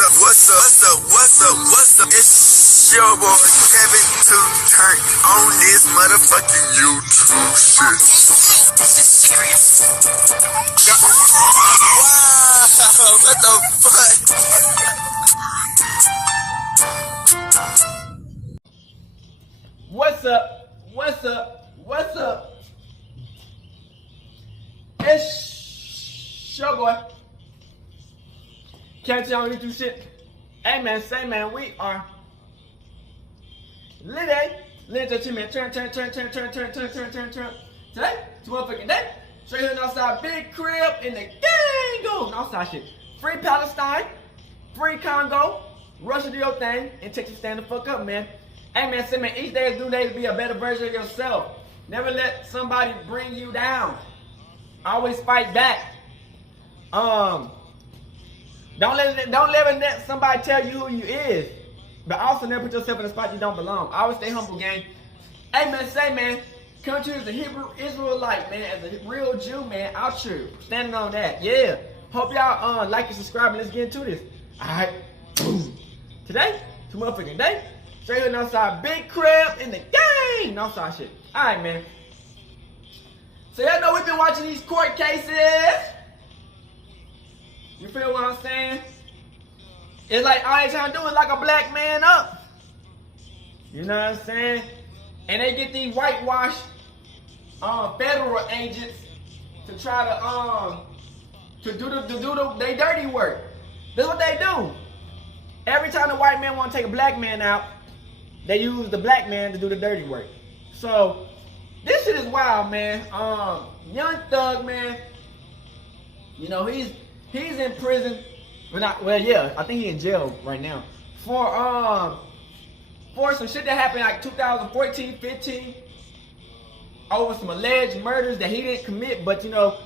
What's up? It's your boy Kevin to turn on this motherfucking YouTube shit. This is serious. Wow, what the fuck? What's up? It's your boy. Can't tell me do shit. Hey man, say man, we are lit to man. Turn. Today, it's motherfucking day. Straight here outside, big crib in the gang go. Outside shit. Free Palestine, free Congo, Russia do your thing, and Texas stand the fuck up, man. Hey man, say man, each day is due day to be a better version of yourself. Never let somebody bring you down. Always fight back. Don't let somebody tell you who you is. But also never put yourself in a spot you don't belong. Always stay humble, gang. Hey man, say man, come to as a Hebrew Israelite, man, as a real Jew, man, out here. Standing on that. Yeah. Hope y'all like and subscribe and let's get into this. Alright. Today, it's a motherfucking day. Straight here outside, big crib in the gang. Outside shit. Alright, man. So y'all know we've been watching these court cases. You feel what I'm saying? It's like all they trying to do is like a black man up. You know what I'm saying? And they get these whitewashed federal agents to try to do they dirty work. That's what they do. Every time the white man want to take a black man out, they use the black man to do the dirty work. So this shit is wild, man. Young Thug, man. You know he's in prison. Yeah, I think he's in jail right now for some shit that happened like 2014, 15 over some alleged murders that he didn't commit, but you know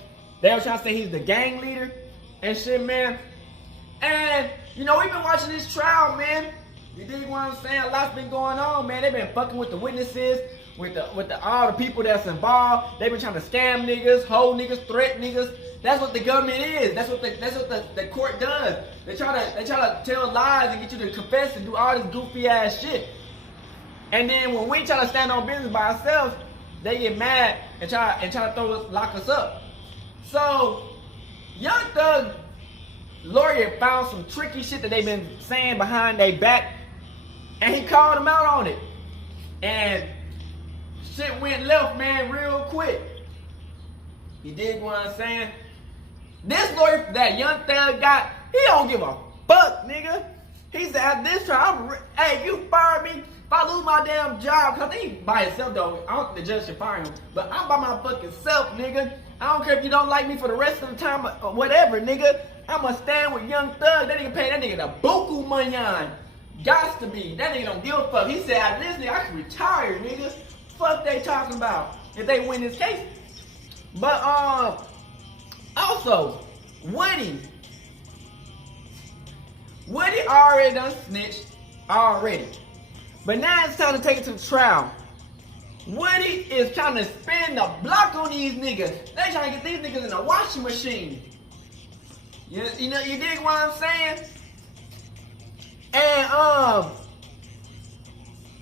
they were trying to say he's the gang leader and shit, man. And you know we've been watching this trial, man. You dig what I'm saying? A lot's been going on, man. They've been fucking with the witnesses, with all the people that's involved. They've been trying to scam niggas, hold niggas, threat niggas. That's what the government is. That's what the court does. They try to tell lies and get you to confess and do all this goofy ass shit. And then when we try to stand on business by ourselves, they get mad and try to lock us up. So Young Thug lawyer found some tricky shit that they've been saying behind their back, and he called them out on it. And shit went left, man, real quick. You dig what I'm saying? This lawyer that Young Thug got, he don't give a fuck, nigga. He said, after this trial, hey, if you fire me, if I lose my damn job, cause I think he by himself though, I don't think the judge should fire him, but I'm by my fucking self, nigga. I don't care if you don't like me for the rest of the time or whatever, nigga. I'ma stand with Young Thug. That nigga pay that nigga the buku manyan. Gots to be. That nigga don't give a fuck. He said, after this nigga, I can retire, nigga. Fuck they talking about if they win this case. But also, Woody already done snitched already. But now it's time to take it to the trial. Woody is trying to spin the block on these niggas. They trying to get these niggas in a washing machine. You know, you dig what I'm saying?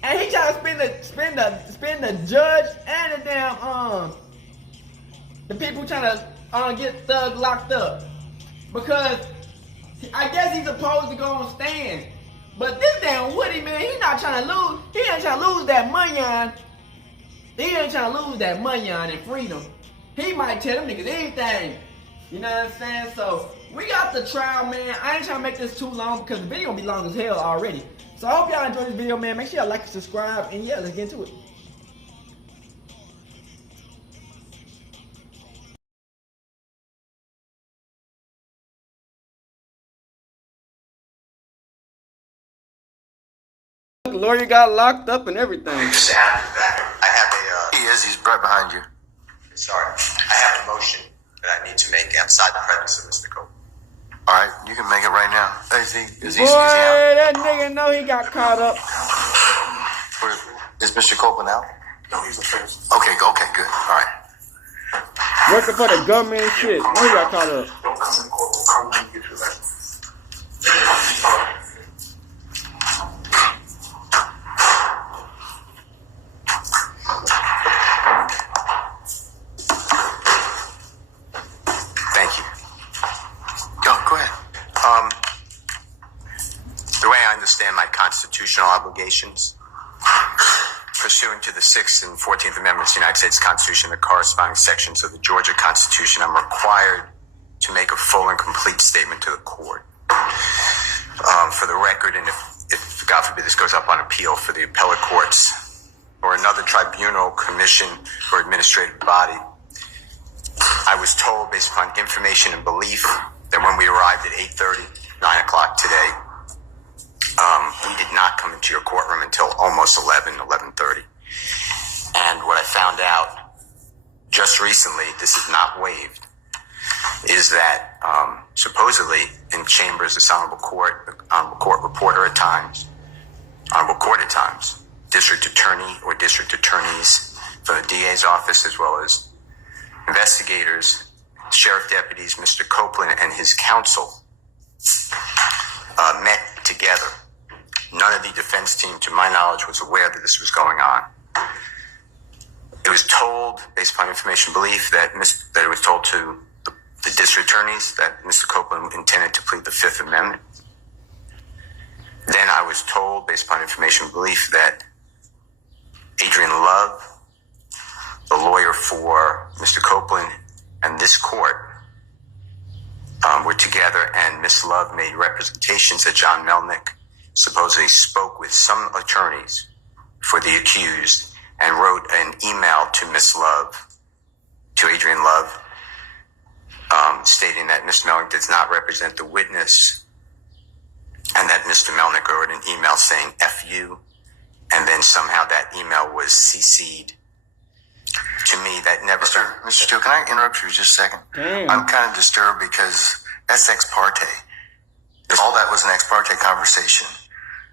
And he trying to spin the judge and the damn the people trying to get Thug locked up, because I guess he's supposed to go on stand. But this damn Woody, man, he not trying to lose. He ain't trying to lose that money on. He ain't trying to lose that money on and freedom. He might tell them niggas anything. You know what I'm saying? So we got the trial, man. I ain't trying to make this too long because the video gonna be long as hell already. So I hope y'all enjoyed this video, man. Make sure y'all like and subscribe, and yeah, let's get into it. The lawyer got locked up and everything. He's right behind you. Sorry. I have a motion that I need to make outside the presence of Mr. Cole. Alright, you can make it right now. Is he Boy, out? that nigga know he got caught up. Is Mr. Copeland out? No, he's the first. Okay, good. Alright. Working for the government and shit. Know he got caught up. Don't come in court. We'll come and get you back. constitutional obligations. Pursuant to the 6th and 14th Amendments of the United States Constitution and the corresponding sections of the Georgia Constitution, I'm required to make a full and complete statement to the court. For the record, and if God forbid this goes up on appeal for the appellate courts or another tribunal, commission, or administrative body, I was told, based upon information and belief, that when we arrived at 8:30, 9 o'clock today, we did not come into your courtroom until almost 11:30. And what I found out just recently, this is not waived, is that supposedly in chambers, this honorable court reporter at times, honorable court at times, district attorney or district attorneys for the DA's office, as well as investigators, sheriff deputies, Mr. Copeland and his counsel met together. None of the defense team, to my knowledge, was aware that this was going on. It was told, based upon information belief, that it was told to the district attorneys that Mr. Copeland intended to plead the Fifth Amendment. Then I was told, based upon information belief, that Adrian Love, the lawyer for Mr. Copeland, and this court were together, and Miss Love made representations that John Melnick supposedly spoke with some attorneys for the accused and wrote an email to Miss Love, to Adrian Love, stating that Mr. Melnick does not represent the witness, and that Mr. Melnick wrote an email saying F you, and then somehow that email was CC'd to me. That never... Mr. Steele, can I interrupt you just a second? Damn. I'm kind of disturbed because that's ex parte. All that was an ex parte conversation.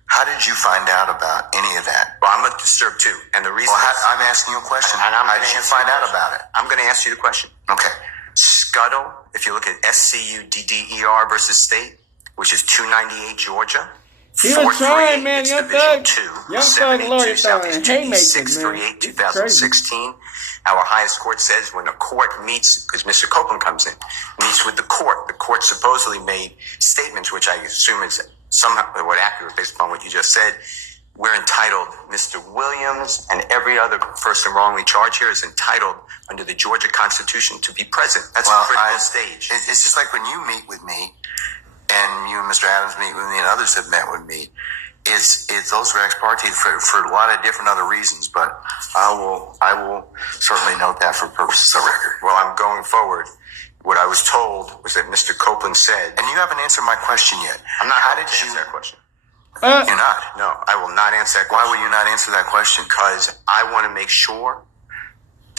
How did you find out about any of that? Well, I'm disturbed too, and the reason I'm asking you a question. And How did you find out about it? I'm going to ask you the question. Okay. Scuttle, if you look at SCUDDER versus State, which is 298 Georgia. He was trying, man. It's Young Division Thug. 2, Young Thug lawyer 782 Southeast throwing 2D haymakers, man. 638 It's crazy. 2016. Our highest court says when a court meets, because Mr. Copeland comes in, meets with the court supposedly made statements, which I assume is somehow accurate based upon what you just said. We're entitled, Mr. Williams and every other person wrongly charged here is entitled under the Georgia Constitution to be present. That's a critical stage. It's just like when you meet with me, and you and Mr. Adams meet with me, and others have met with me. It's those are ex parte for a lot of different other reasons, but I will certainly note that for purposes of record. Well, I'm going forward. What I was told was that Mr. Copeland said, And you haven't answered my question yet. I'm not How going did to you? answer that question. You're not. No, I will not answer that Why question. will you not answer that question? Because I want to make sure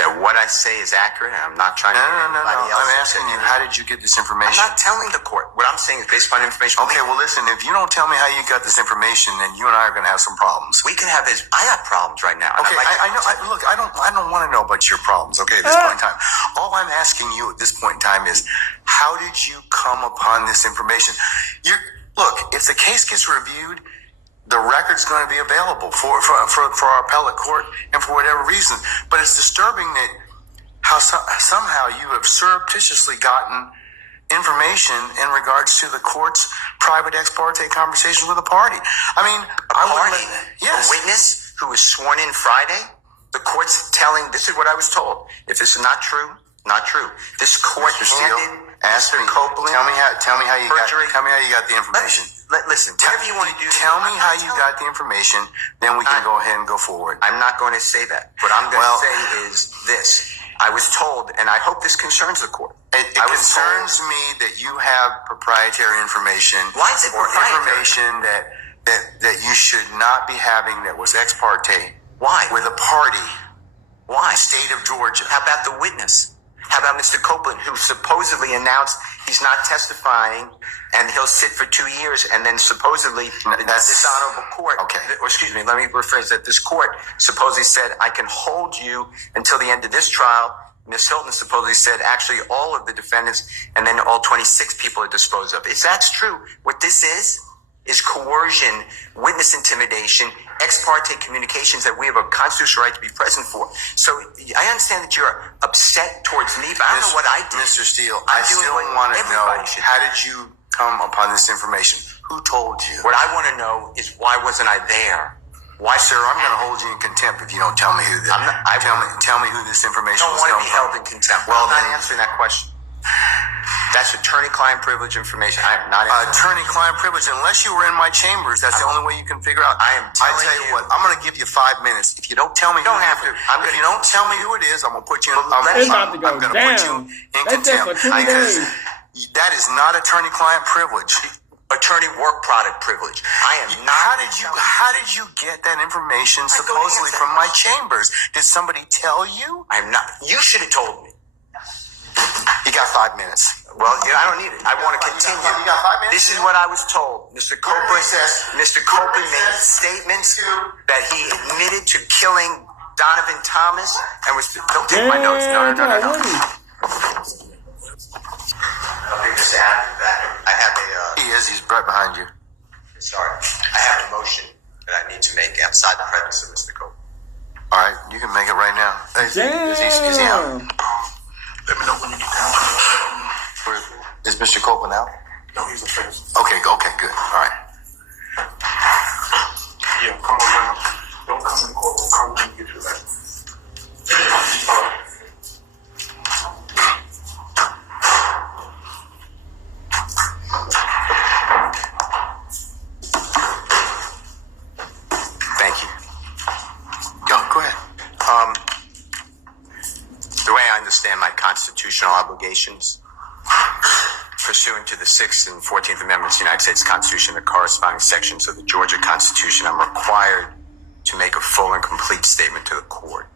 that what I say is accurate, and I'm not trying to... No. I'm asking you, how did you get this information? I'm not telling the court. What I'm saying is based upon information. Okay, well, listen, if you don't tell me how you got this information, then you and I are going to have some problems. We can have this. I have problems right now. Okay, I know. Look, I don't want to know about your problems. Okay, at this point in time, all I'm asking you at this point in time is, how did you come upon this information? Look, if the case gets reviewed, the record's going to be available for our appellate court and for whatever reason. But it's disturbing that how somehow you have surreptitiously gotten information in regards to the court's private ex parte conversations with a party. I mean, A witness who was sworn in Friday. The court's telling. This is what I was told. If this is not true, not true. This court handed Mr. Copeland. Tell me how you got the information. Listen, whatever you want to do. Tell me how you got the information, then we can go ahead and go forward. I'm not going to say that. What I'm going to say is this. I was told, and I hope this concerns the court. It concerns me that you have proprietary information. Why is it proprietary? Information that you should not be having that was ex parte. Why? With a party. Why? State of Georgia. How about the witness? How about Mr. Copeland, who supposedly announced he's not testifying and he'll sit for 2 years, and then supposedly this honorable court, or excuse me, let me rephrase that. This court supposedly said, I can hold you until the end of this trial. Ms. Hilton supposedly said, actually, all of the defendants and then all 26 people are disposed of. If that's true, what this is coercion, witness intimidation, ex parte communications that we have a constitutional right to be present for. So I understand that you're upset towards me, but I don't know what I did. Mr. Steele, I still want to know, how did you come upon this information? Who told you? What I want to know is why wasn't I there? Why, Sir, I'm going to hold you in contempt if you don't tell me who this. Tell me who this information I don't was want to coming be held from. in contempt. Well, I'm not then- answering that question. That's attorney-client privilege information. I am not answering. Attorney-client privilege. Unless you were in my chambers, that's the only way you can figure out. I am I telling tell you you- what, I'm going to give you 5 minutes. If you don't tell me, You don't have to. If you don't tell me who it is, I'm going to put you in. It's about to go I'm going to put you down. in That's just for contempt 2 because days. that is not attorney-client privilege. Attorney work product privilege. I am not. How did you get that information supposedly from my chambers? Did somebody tell you? I'm not. You should have told me. You got 5 minutes. Well, yeah, I don't need it. I want to continue. You got 5 minutes? This is what I was told. Mr. Copeland recess. Mr. Copeland Good made recess. statements that he admitted to killing Donovan Thomas and was. Don't take my notes. No. Woody. I'll take this after that. I have a. He is. He's right behind you. Sorry. I have a motion that I need to make outside the presence of Mr. Copeland. All right, you can make it right now. Is he out? Damn. Let me know when you get down. Is Mr. Copeland out? No, he's a face. Okay, good. All right. Yeah, come on now. Don't come in the courtroom. Come and get your license. Thank you. Go ahead. The way I understand my constitutional obligations, pursuant to the 6th and 14th Amendments of the United States Constitution, the corresponding sections of the Georgia Constitution, I'm required to make a full and complete statement to the court.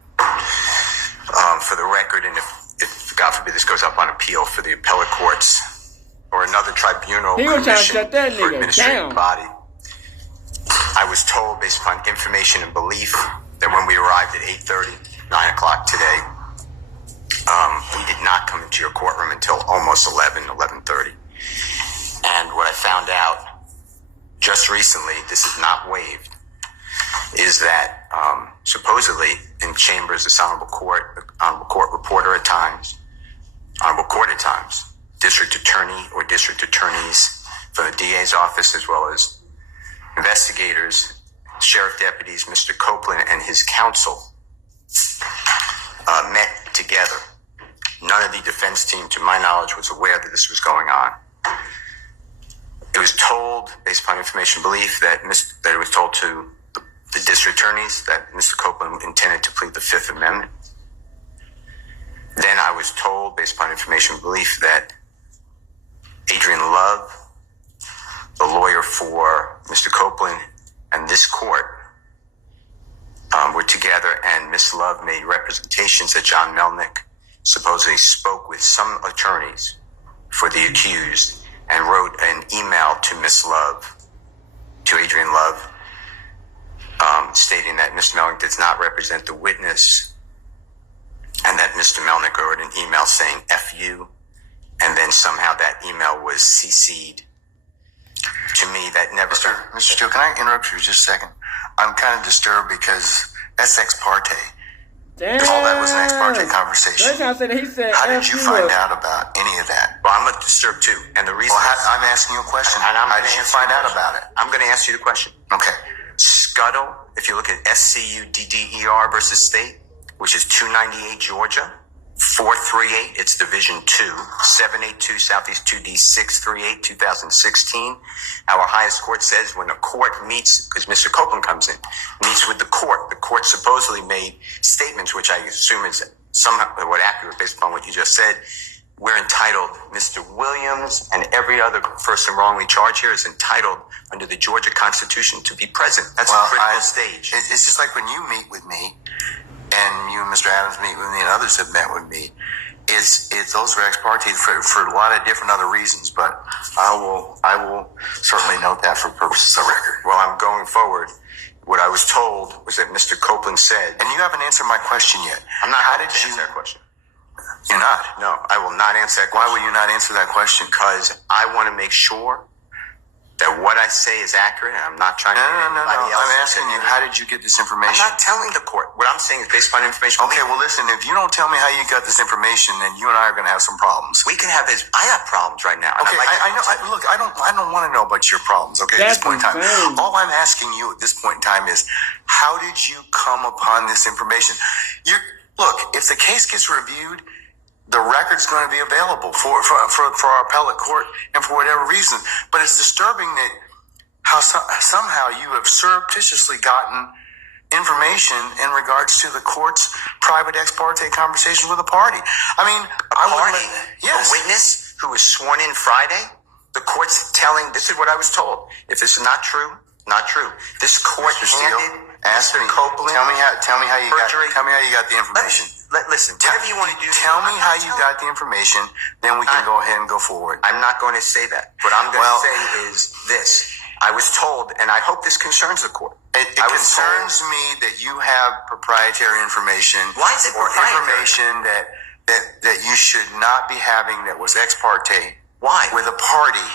For the record, and if God forbid this goes up on appeal for the appellate courts or another tribunal He was trying to commission shut that or nigga administrative down. body, I was told based upon information and belief that when we arrived at 8:30, 9 o'clock today, we did not come into your courtroom until almost 11:30. And what I found out just recently, this is not waived, is that supposedly in chambers, this honorable court reporter at times, honorable court at times, district attorney or district attorneys from the DA's office, as well as investigators, sheriff deputies, Mr. Copeland and his counsel met together. None of the defense team, to my knowledge, was aware that this was going on. It was told, based upon information belief, that it was told to the district attorneys that Mr. Copeland intended to plead the Fifth Amendment. Then I was told, based upon information belief, that Adrian Love, the lawyer for Mr. Copeland, and this court were together, and Miss Love made representations that John Melnick supposedly spoke with some attorneys for the accused and wrote an email to Miss Love, to Adrian Love, stating that Mr. Melnick does not represent the witness, and that Mr. Melnick wrote an email saying F you, and then somehow that email was CC'd to me. That never. Mr. Steele, can I interrupt you just a second? I'm kind of disturbed because that's ex parte. Damn. All that was an ex parte conversation. That's how I said he said. How did F you you find up. out about any of that? Well, I'm disturbed too, and the reason I'm asking you a question. And I'm How gonna did you answer find the out question. about it? I'm going to ask you the question. Okay. Scuttle, if you look at SCUDDER versus State, which is 298 Georgia, 438, it's Division 2, 782 Southeast 2D 638, 2016. Our highest court says when a court meets, because Mr. Copeland comes in, meets with the court supposedly made statements, which I assume is somewhat accurate based upon what you just said. We're entitled, Mr. Williams and every other person wrongly charged here is entitled under the Georgia Constitution to be present. That's a critical stage. It's just like when you meet with me, and you and Mr. Adams meet with me, and others have met with me. It's those are ex parte for a lot of different other reasons, but I will certainly note that for purposes of record. Well, I'm going forward. What I was told was that Mr. Copeland said, And you haven't answered my question yet. I'm not How going did to you? answer that question. You're not. No, I will not answer that Why question. will you not answer that question? Because I want to make sure that what I I say is accurate. I'm not trying to get anybody else. I'm asking you, how did you get this information? I'm not telling the court. What I'm saying is based upon information. Okay, well, listen, if you don't tell me how you got this information, then you and I are going to have some problems. We can have this. I have problems right now. Okay, I know. Look, I don't want to know about your problems. Okay, at this point in time, all I'm asking you at this point in time is, how did you come upon this information? Look, if the case gets reviewed, the record's going to be available for our appellate court and for whatever reason. But it's disturbing that how somehow you have surreptitiously gotten information in regards to the court's private ex parte conversation with a party. I mean, a witness who was sworn in Friday. The court's telling. This is what I was told. If this is not true, not true. This court handed Mr. Copeland. Tell me how you got the information. Listen, whatever you want to do. Tell me how you got the information, then we can go ahead and go forward. I'm not going to say that. What I'm going to say is this. I was told, and I hope this concerns the court. It concerns me that you have proprietary information. Why is it proprietary? Information that you should not be having that was ex parte. Why? With a party.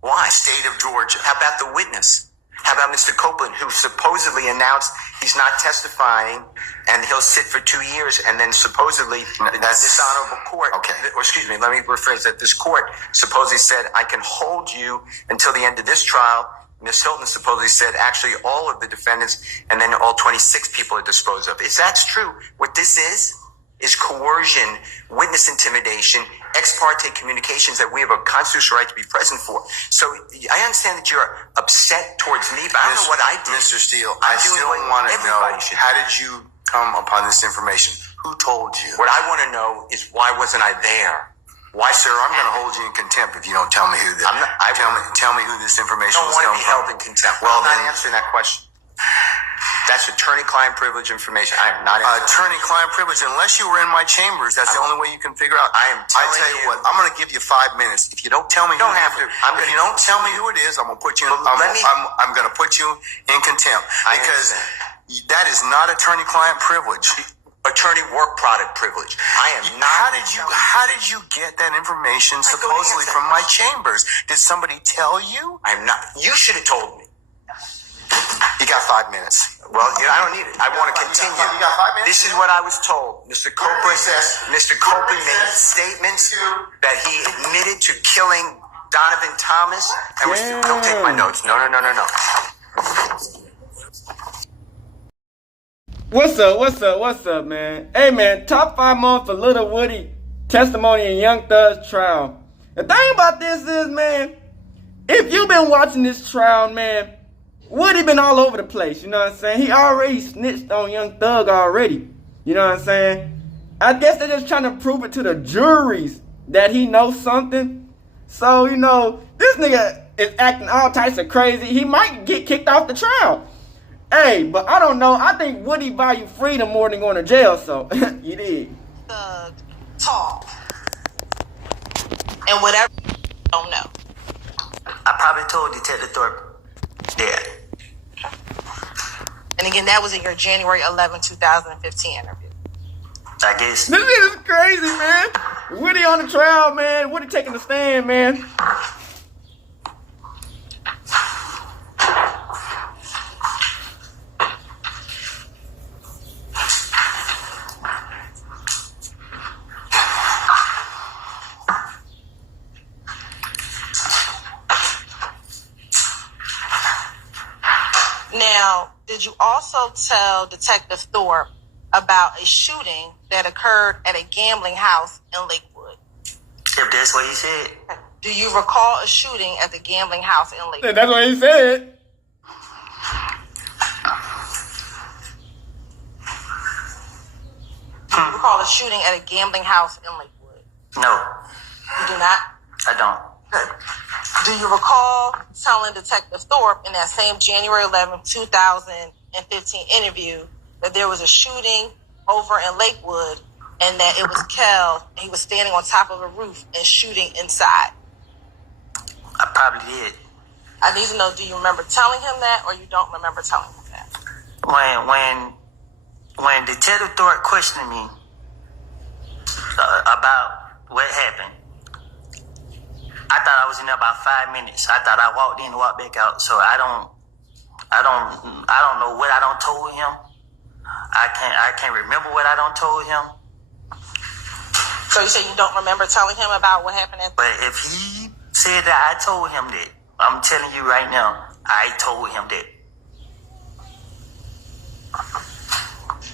Why? State of Georgia. How about the witness? How about Mr. Copeland, who supposedly announced he's not testifying and he'll sit for 2 years, and then supposedly this honorable court, or excuse me, let me rephrase that. This court supposedly said, I can hold you until the end of this trial. Ms. Hilton supposedly said, actually, all of the defendants and then all 26 people are disposed of. If that's true, what this is coercion, witness intimidation, ex parte communications that we have a constitutional right to be present for. So I understand that you're upset towards me, but I don't know what I did. Mr. Steele, I still want to know, how did you come upon this information? Who told you? What I want to know is, why wasn't I there? Why, sir, I'm going to hold you in contempt if you don't tell me who tell me who this information was coming from. I don't want to be held in contempt. Well, I'm not answering that question. That's attorney-client privilege information. I am not attorney-client privilege. Unless you were in my chambers, that's the only way you can figure out. I tell you what, I'm going to give you 5 minutes. If you don't tell me, if you don't tell me who it is, I'm going to put you in. I'm going to put you in contempt because that is not attorney-client privilege. Attorney work product privilege. I am not. How did you get that information supposedly from my chambers? Did somebody tell you? I'm not. You should have told me. You got 5 minutes. Well, I don't need it. I want to continue. You got 5 minutes? This is what I was told. Mr. Copeland made statements that he admitted to killing Donovan Thomas. Don't take my notes. No. What's up, man? Hey, man, top 5 months for Little Woody testimony in Young Thug's trial. The thing about this is, man, if you've been watching this trial, man, Woody been all over the place, you know what I'm saying? He already snitched on Young Thug already, you know what I'm saying? I guess they're just trying to prove it to the juries that he knows something. So, you know, this nigga is acting all types of crazy. He might get kicked off the trial. Hey, but I don't know. I think Woody value freedom more than going to jail, so you did. Talk. And whatever I don't know. I probably told Detective Thorpe that. And again, that was in your January 11, 2015 interview. I guess. This is crazy, man. Woody on the trial, man. Woody taking the stand, man. Now, did you also tell Detective Thorpe about a shooting that occurred at a gambling house in Lakewood? If that's what he said. Do you recall a shooting at the gambling house in Lakewood? That's what he said. Do you recall a shooting at a gambling house in Lakewood? No. You do not? I don't. Good. Do you recall telling Detective Thorpe in that same January 11, 2015 interview that there was a shooting over in Lakewood and that it was Kel and he was standing on top of a roof and shooting inside? I probably did. I need to know, do you remember telling him that or you don't remember telling him that? When Detective Thorpe questioned me about what happened, I thought I was in there about 5 minutes. I thought I walked in and walked back out. So I don't know what I don't told him. I can't remember what I don't told him. So you say you don't remember telling him about what happened at? But if he said that I told him that, I'm telling you right now, I told him that.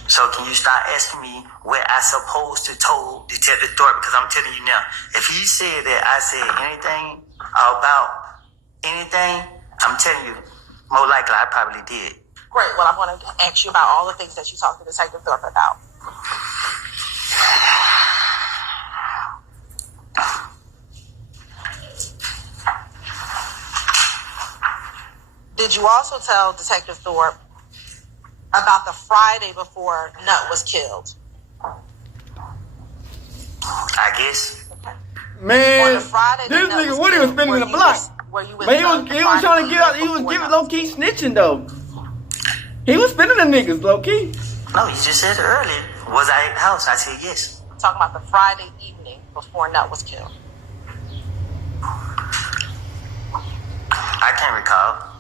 So can you start asking me what I supposed to told Detective Thorpe? Because I'm telling you now, if he said that I said anything about anything, I'm telling you, more likely I probably did. Great. Well, I want to ask you about all the things that you talked to Detective Thorpe about. Did you also tell Detective Thorpe about the Friday before Nut was killed? I guess. Okay. Man, On the Friday this that Nut nigga was Woody was killed, spinning were the you block. Were you with But he Nut was trying to get out. He was giving low key snitching though. He was spinning the niggas low key. No, you just said earlier. Was I at the house? I said yes. I'm talking about the Friday evening before Nut was killed. I can't recall.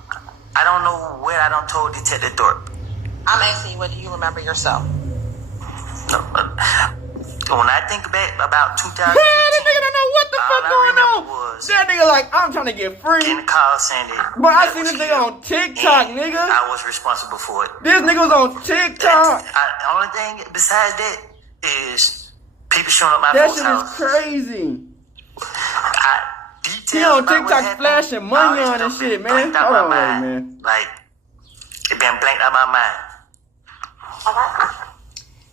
I don't know what I don't told Detective Thorpe. I'm asking you, whether you remember yourself. No, when I think back about 2015, This nigga don't know what the all fuck I going remember on. was That nigga like, I'm trying to get free. in the call saying that. But I Nut seen was this nigga killed, on TikTok, and nigga. I was responsible for it. This nigga was on TikTok. The only thing besides that is people showing up my That folks' shit is house. crazy. Details He on about what TikTok happened, flashing money all this on and stuff shit, been man. blanked out Hold my on, mind. man. Like, it been blanked out my mind. All right.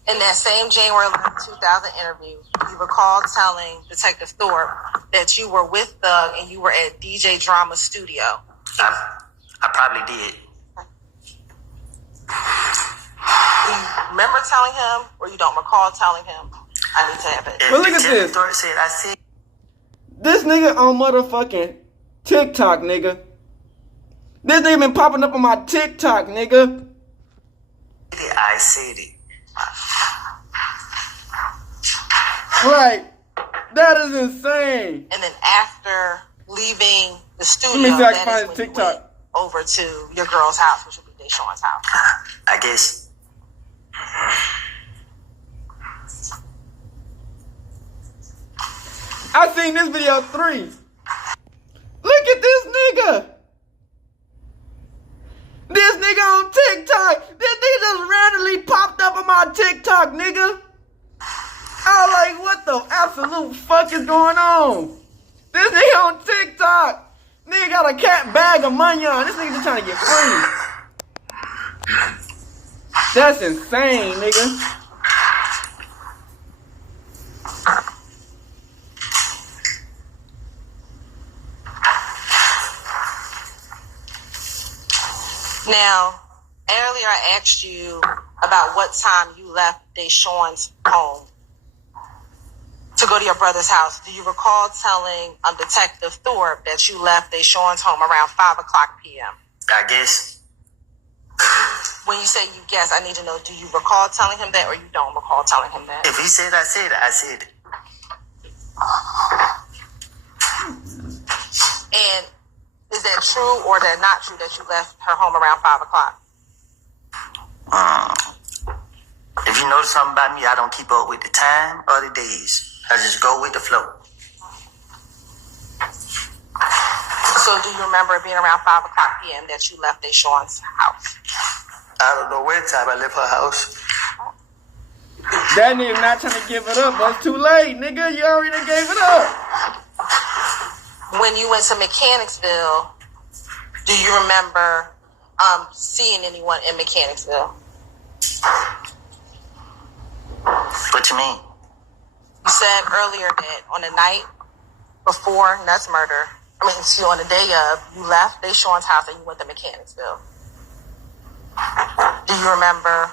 In that same January 11, 2000 interview, you recall telling Detective Thorpe that you were with Thug and you were at DJ Drama's studio. I probably did. Do you remember telling him, or you don't recall telling him? I need to have it. If But look at Detective this. Thorpe said I said This nigga on motherfucking TikTok, nigga. This nigga been popping up on my TikTok, nigga. it, I said it. Right. That is insane. And then after leaving the studio, Let me see if I can that find is his when you TikTok. went over to your girl's house, which would be Deshaun's house. I guess. I seen this video 3. Look at this nigga. This nigga on TikTok. This nigga just randomly popped up on my TikTok, nigga. I was like, what the absolute fuck is going on? This nigga on TikTok. Nigga got a cat bag of money on. This nigga just trying to get free. That's insane, nigga. Now, earlier I asked you about what time you left Deshaun's home to go to your brother's house. Do you recall telling Detective Thorpe that you left Deshaun's home around 5 o'clock p.m.? I guess. When you say you guess, I need to know, do you recall telling him that, or you don't recall telling him that? If he said I said it, I said it. And is that true or that not true that you left her home around 5 o'clock? If you notice something about me, I don't keep up with the time or the days. I just go with the flow. So do you remember it being around 5 o'clock p.m. that you left Deshaun's house? I don't know what time I left her house. That nigga not trying to give it up, but it's too late, nigga. You already gave it up. When you went to Mechanicsville, do you remember seeing anyone in Mechanicsville? What you mean? You said earlier that on the night before Nutt's murder, on the day of, you left Deshaun's house and you went to Mechanicsville. Do you remember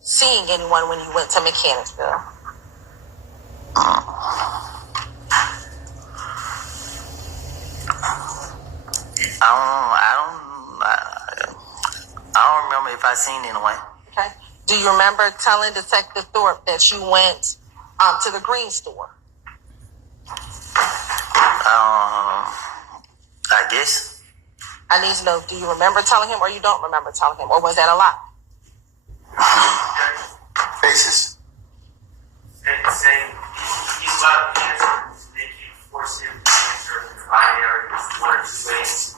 seeing anyone when you went to Mechanicsville? I don't remember if I seen anyone. Okay. Do you remember telling Detective Thorpe that you went to the green store? I guess. I need to know, do you remember telling him or you don't remember telling him? Or was that a lie? Basis. Saying he's allowed to answer, they can force him to answer in binary one or two ways.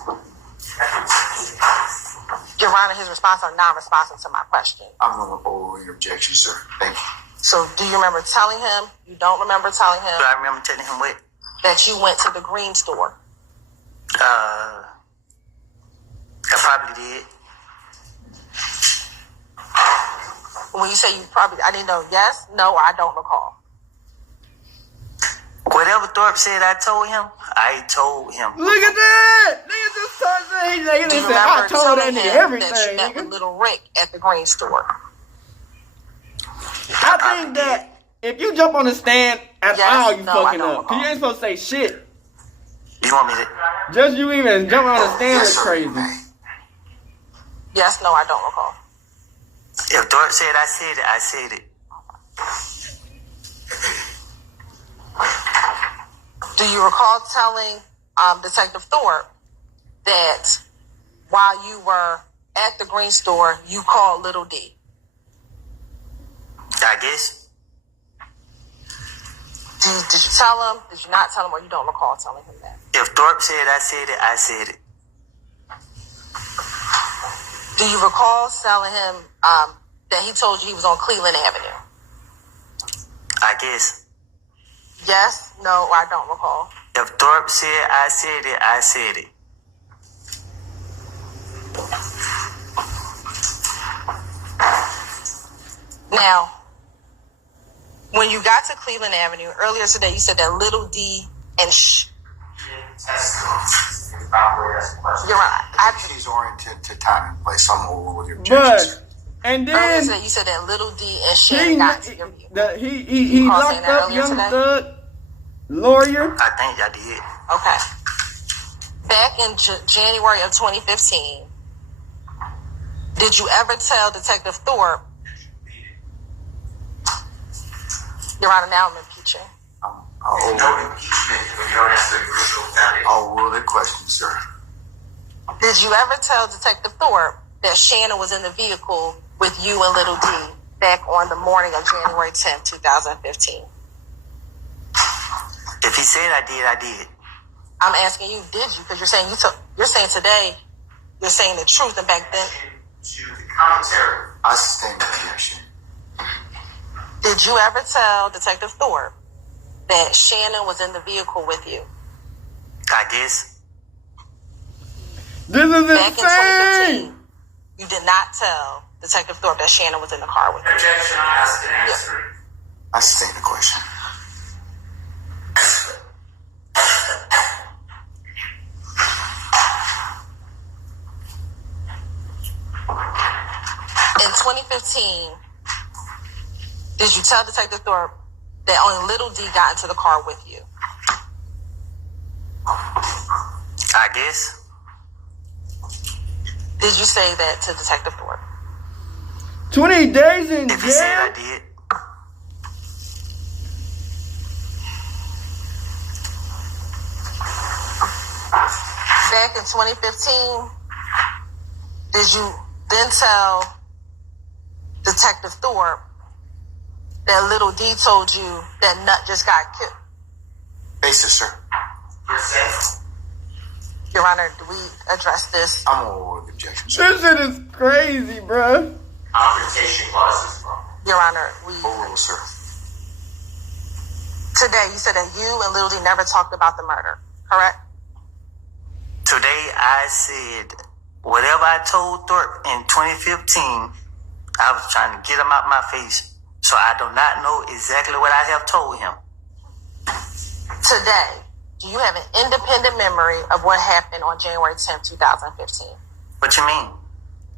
Your Honor, his response are non-responsive to my question. I'm going to overrule your objection, sir. Thank you. So do you remember telling him? You don't remember telling him? Do I remember telling him what? That you went to the green store? I probably did. When you say you probably, I didn't know yes, no, or I don't recall. Whatever Thorpe said I told him, I told him. Look at that! Nigga just started saying, Do you said, I remember told that telling nigga him everything. that you met with Nigga. little Rick at the green store? I think that if you jump on the stand at Yes, all, you no, I fucking don't up. Cause you ain't supposed to say shit. You want me to? Just you even jumping on the stand Yes, is sir. crazy. Yes, no, I don't recall. If Thorpe said I said it, I said it. Do you recall telling Detective Thorpe that while you were at the green store, you called Little D? I guess. Did you tell him? Did you not tell him, or you don't recall telling him that? If Thorpe said I said it, I said it. Do you recall telling him that he told you he was on Cleveland Avenue? I guess. Yes, no, or I don't recall. If Thorpe said I said it, I said it. Now, when you got to Cleveland Avenue earlier today, you said that Little D and you're right. She's oriented to time and place. I'm overrule your objection, But sir. and Earlier then today, you said that Little D and Shannon got to your vehicle. he recall locked saying that up earlier Young today? Thug, lawyer. I think I did. Okay. Back in January of 2015, did you ever tell Detective Thorpe? Your Honor, now I'm impeaching. I'll rule the question, sir. Did you ever tell Detective Thorpe that Shannon was in the vehicle with you and Little D back on the morning of January 10th, 2015? If he said I did, I did. I'm asking you, did you? Because you're saying today, you're saying the truth, and back then, To the commentary. I sustain the objection. did you ever tell Detective Thorpe that Shannon was in the vehicle with you? I guess. This is Back in insane. 2015, you did not tell Detective Thorpe that Shannon was in the car with you. Objection asked and answered. I sustain the question. In 2015, did you tell Detective Thorpe that only Little D got into the car with you? I guess. Did you say that to Detective Thorpe? 20 days in If he said jail. I did. Back in 2015, did you then tell Detective Thorpe that Little D told you that Nut just got killed? Basis, sir. Yes, Your Honor, do we address this? I'm overrule the objection, sir. This shit is crazy, bruh. confrontation clauses from. Your Honor, we Overrule, sir. today you said that you and Little D never talked about the murder, correct? Today I said whatever I told Thorpe in 2015, I was trying to get him out my face. So I do not know exactly what I have told him. Today, do you have an independent memory of what happened on January 10th, 2015? What you mean?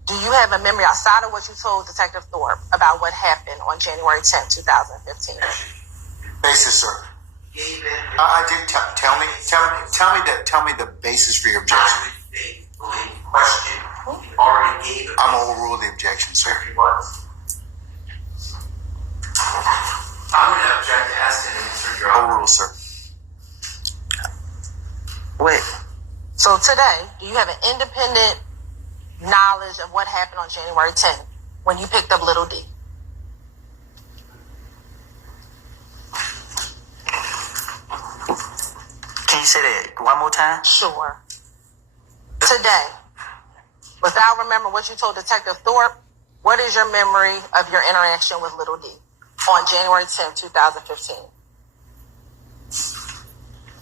Do you have a memory outside of what you told Detective Thorpe about what happened on January 10th, 2015? Basis, sir. I did tell me the basis for your objection. Question. He already gave it. I'm overrule the objection, sir. He was. I'm going to object to ask an answer, Your Honor. Overrule, sir. Wait. So today, do you have an independent knowledge of what happened on January 10th when you picked up Little D? Can you say that one more time? Sure. Today, without remembering what you told Detective Thorpe, what is your memory of your interaction with Little D on January 10th, 2015?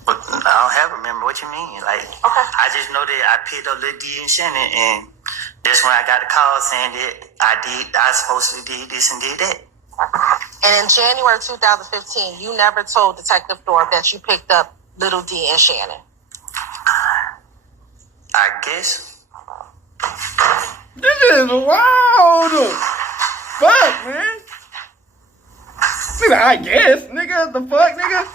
But I don't have to remember what you mean. Like, Okay. I just know that I picked up Lil D and Shannon, and that's when I got the call saying that I supposedly did this and did that. And in January 2015, you never told Detective Thorpe that you picked up Little D and Shannon. I guess. This is wild. Fuck, man. Nigga, I guess, nigga. The fuck, nigga?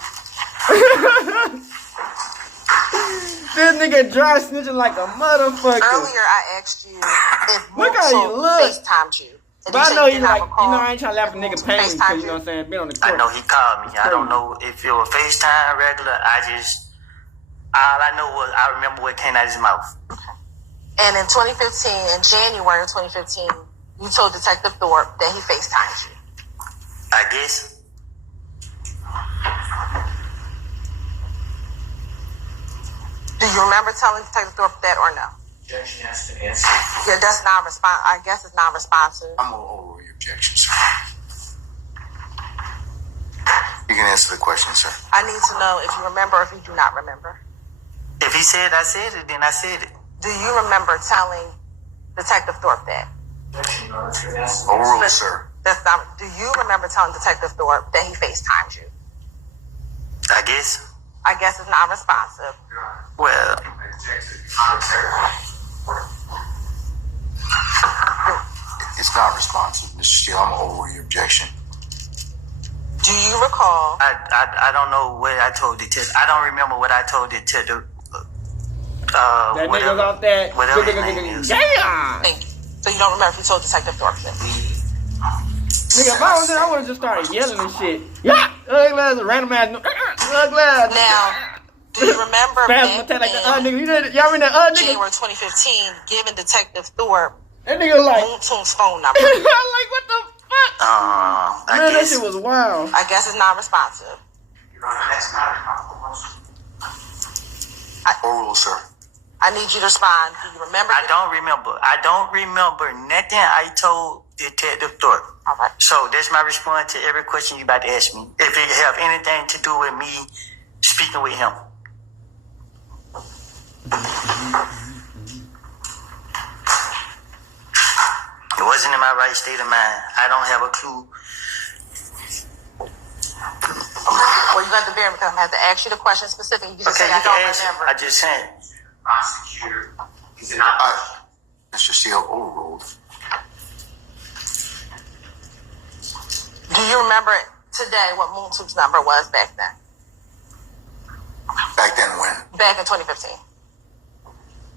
This nigga dry snitching like a motherfucker. Earlier, I asked you if Look how you look. FaceTimed you. And But you I said know you he's did not like, recall you know, I ain't trying to laugh at if nigga Moon pain FaceTimed because, you know what I'm saying, been on the court. I know he called me. I don't know if it was FaceTime regular. All I know was I remember what came out of his mouth. And in 2015, in January of 2015, you told Detective Thorpe that he FaceTimed you. I guess. Do you remember telling Detective Thorpe that or no? Objection has to answer. Yeah, that's non-responsive. I guess it's non-responsive. I'm going to overrule your objection, sir. You can answer the question, sir. I need to know if you remember or if you do not remember. If he said I said it, then I said it. Do you remember telling Detective Thorpe that? Objection, Your Honor, to answer. Overruled, sir. That's not. Do you remember telling Detective Thorpe that he FaceTimed you? I guess. I guess it's non-responsive. Your Honor, Well, I object to the commentary. It's not responsive, Mr. Steele. I'm going to overrule your objection. Do you recall? I don't know what I told Detective. I don't remember what I told Detective. That nigga's off that. Whatever his name is. Damn! Thank you. So you don't remember if you told Detective Thorpe that? Nigga, if I was there, I would have just started yelling and shit. Yeah! Ugly ass, random ass. Ugly ass. Now, do you remember Spasm attack like that. Nigga. You know, y'all remember that? Nigga. January 2015 giving Detective Thorpe That nigga like. Moon Toon's phone number? I'm like, what the fuck? I Man, that guess. shit was wild. I guess it's non-responsive. Your Honor, that's not a proper motion. Overruled, sir. I need you to respond. Do you remember? I don't remember. I don't remember nothing I told Detective Thorpe. All right. So that's my response to every question you about to ask me. If it have anything to do with me speaking with him. It wasn't in my right state of mind. I don't have a clue. Well, you have to bear with him. I have to ask you the question specifically. You just Okay, say I you can don't answer. remember. I just said. Prosecutor, he did not. Mr. Steele, overruled. Do you remember today what Moon Toon's number was back then? Back then when? Back in 2015.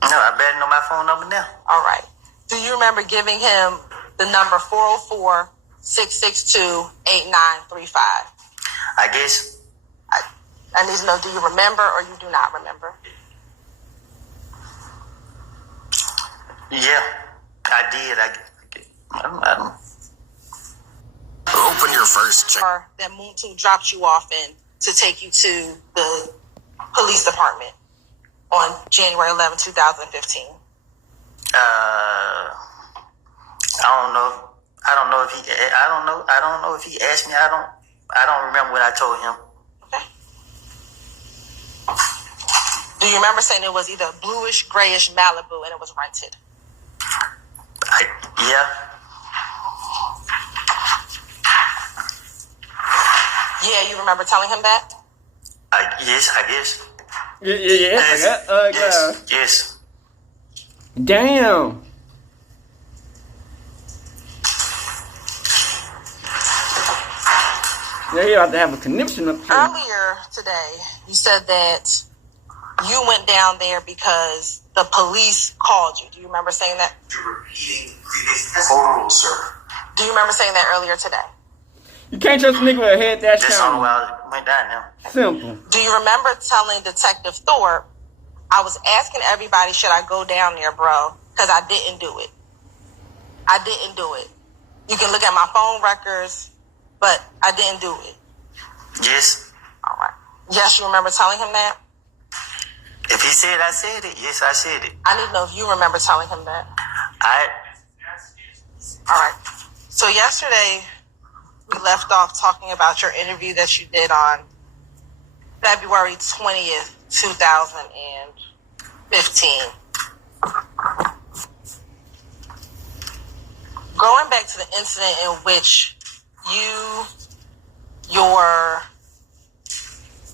No, I better know my phone number now. All right. Do you remember giving him the number 404-662-8935? I guess. I need to know, do you remember or you do not remember? Yeah, I did. I don't. Open your first check. Or that Moon Toon dropped you off in to take you to the police department on January 11, 2015? I don't know. I don't know if he asked me. I don't remember what I told him. Okay. Do you remember saying it was either bluish, grayish Malibu and it was rented? Yeah. Yeah, you remember telling him that? Yes, I guess. Yeah. Yes. Damn. Yeah, you have to have a conniption up here. Earlier today, you said that you went down there because the police called you. Do you remember saying that? You're repeating previous testimony. Overruled, sir. Do you remember saying that earlier today? You can't trust a nigga with a head that That's the only way shiny. I went down now. Simple. Do you remember telling Detective Thorpe, I was asking everybody, should I go down there, bro? Because I didn't do it. I didn't do it. You can look at my phone records, but I didn't do it. Yes. All right. Yes, you remember telling him that? If he said I said it, yes, I said it. I need to know if you remember telling him that. All right. So yesterday, we left off talking about your interview that you did on February 20th, 2015. Going back to the incident in which you, your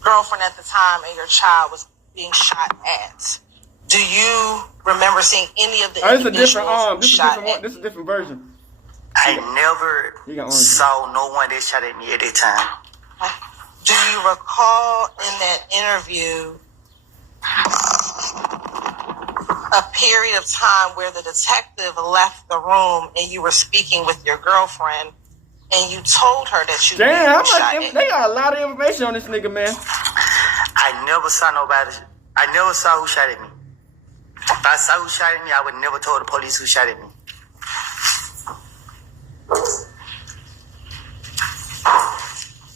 girlfriend at the time, and your child was being shot at. Do you remember seeing any of the individuals shot at? This is a different version. I never saw no one that shot at me at that time. Do you recall in that interview a period of time where the detective left the room and you were speaking with your girlfriend and you told her that you were shot at? They got a lot of information on this nigga, man. I never saw nobody. I never saw who shot at me. If I saw who shot at me, I would never told the police who shot at me.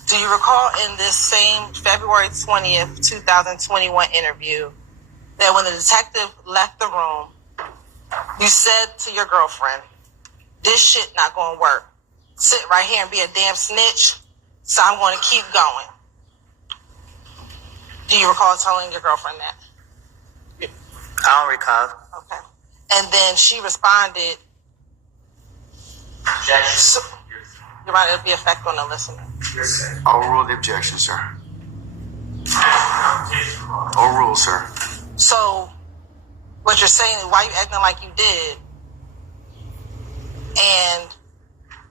Do you recall in this same February 20th, 2021 interview that when the detective left the room, you said to your girlfriend, this shit not going to work. Sit right here and be a damn snitch, so I'm going to keep going. Do you recall telling your girlfriend that? I don't recall. Okay. And then she responded, so, you're right, it'll be effect on the listener. Overrule the objection, sir. Overrule, sir. So, what you're saying is, why you acting like you did? And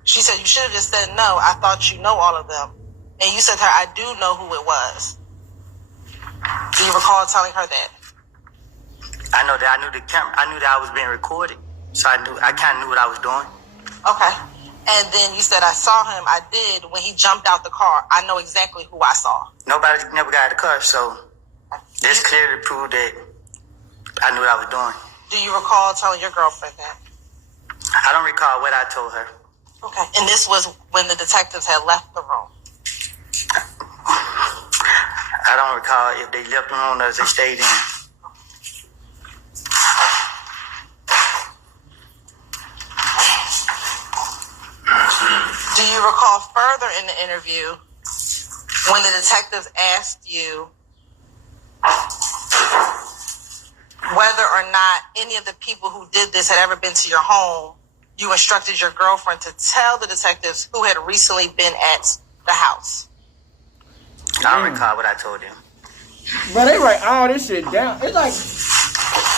she said, you should have just said no. I thought you know all of them. And you said to her, I do know who it was. Do you recall telling her that? I know that. I knew the camera. I knew that I was being recorded, so I kind of knew what I was doing. Okay. And then you said, I saw him. I did. When he jumped out the car, I know exactly who I saw. Nobody never got out of the car, so this clearly proved that I knew what I was doing. Do you recall telling your girlfriend that? I don't recall what I told her. Okay. And this was when the detectives had left the room. I don't recall if they left the room or if they stayed in. Do you recall further in the interview when the detectives asked you whether or not any of the people who did this had ever been to your home, you instructed your girlfriend to tell the detectives who had recently been at the house? I don't recall what I told them. But they write all this shit down. It's like,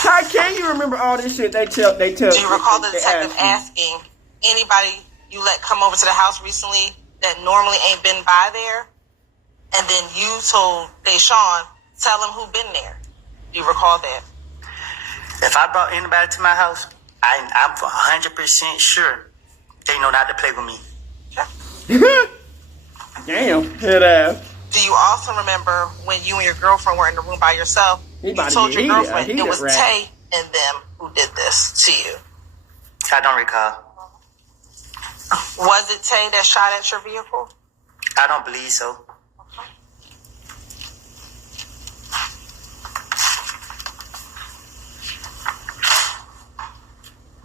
how can you remember all this shit they tell? Do you recall the detective asking anybody you let come over to the house recently that normally ain't been by there? And then you told Deshaun, tell him who been there. Do you recall that? If I brought anybody to my house, I'm 100% sure they know not to play with me. Damn, head ass. Do you also remember when you and your girlfriend were in the room by yourself? You told your girlfriend it was Tay and them who did this to you. I don't recall. Was it Tay that shot at your vehicle? I don't believe so.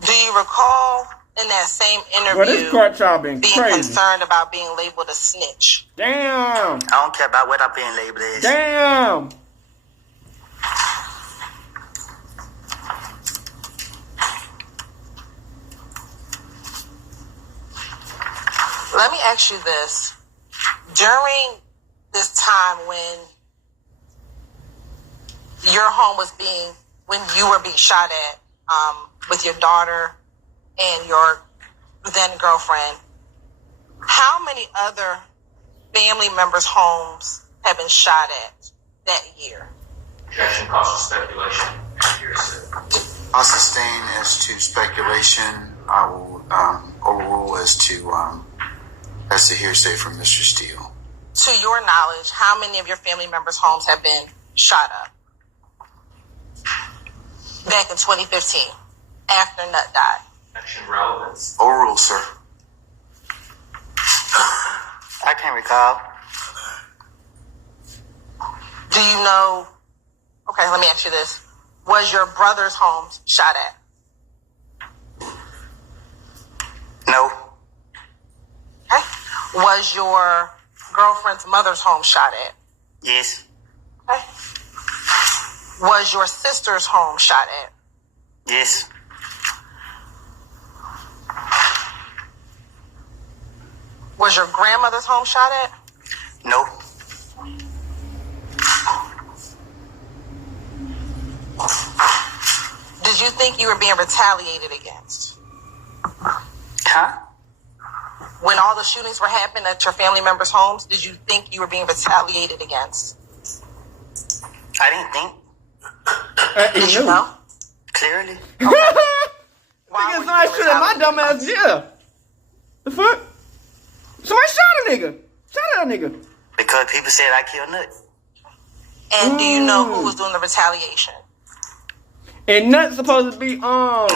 Do you recall in that same interview being concerned about being labeled a snitch? Damn. I don't care about what I'm being labeled as. Damn. Let me ask you this. During this time when your home was when you were being shot at with your daughter and your then girlfriend, how many other family members' homes have been shot at that year? Objection, causes speculation. I'll sustain as to speculation. I will overrule as to hearsay from Mr. Steele. To your knowledge, how many of your family members' homes have been shot up? back in 2015 after Nut died? Action relevance. Overruled, sir. I can't recall. Do you know? Okay, let me ask you this: was your brother's home shot at? No. Okay. Was your girlfriend's mother's home shot at? Yes. Okay. Was your sister's home shot at? Yes. Was your grandmother's home shot at? No. Did you think you were being retaliated against? Huh? When all the shootings were happening at your family members' homes, did you think you were being retaliated against? I didn't think. Did you know? Clearly. Why Nigga, were somebody you shot at my being dumb ass, yeah. The fuck? Somebody shot a nigga. Shot at a nigga. Because people said I killed Nut. And do you know who was doing the retaliation? And Nut's supposed to be, No.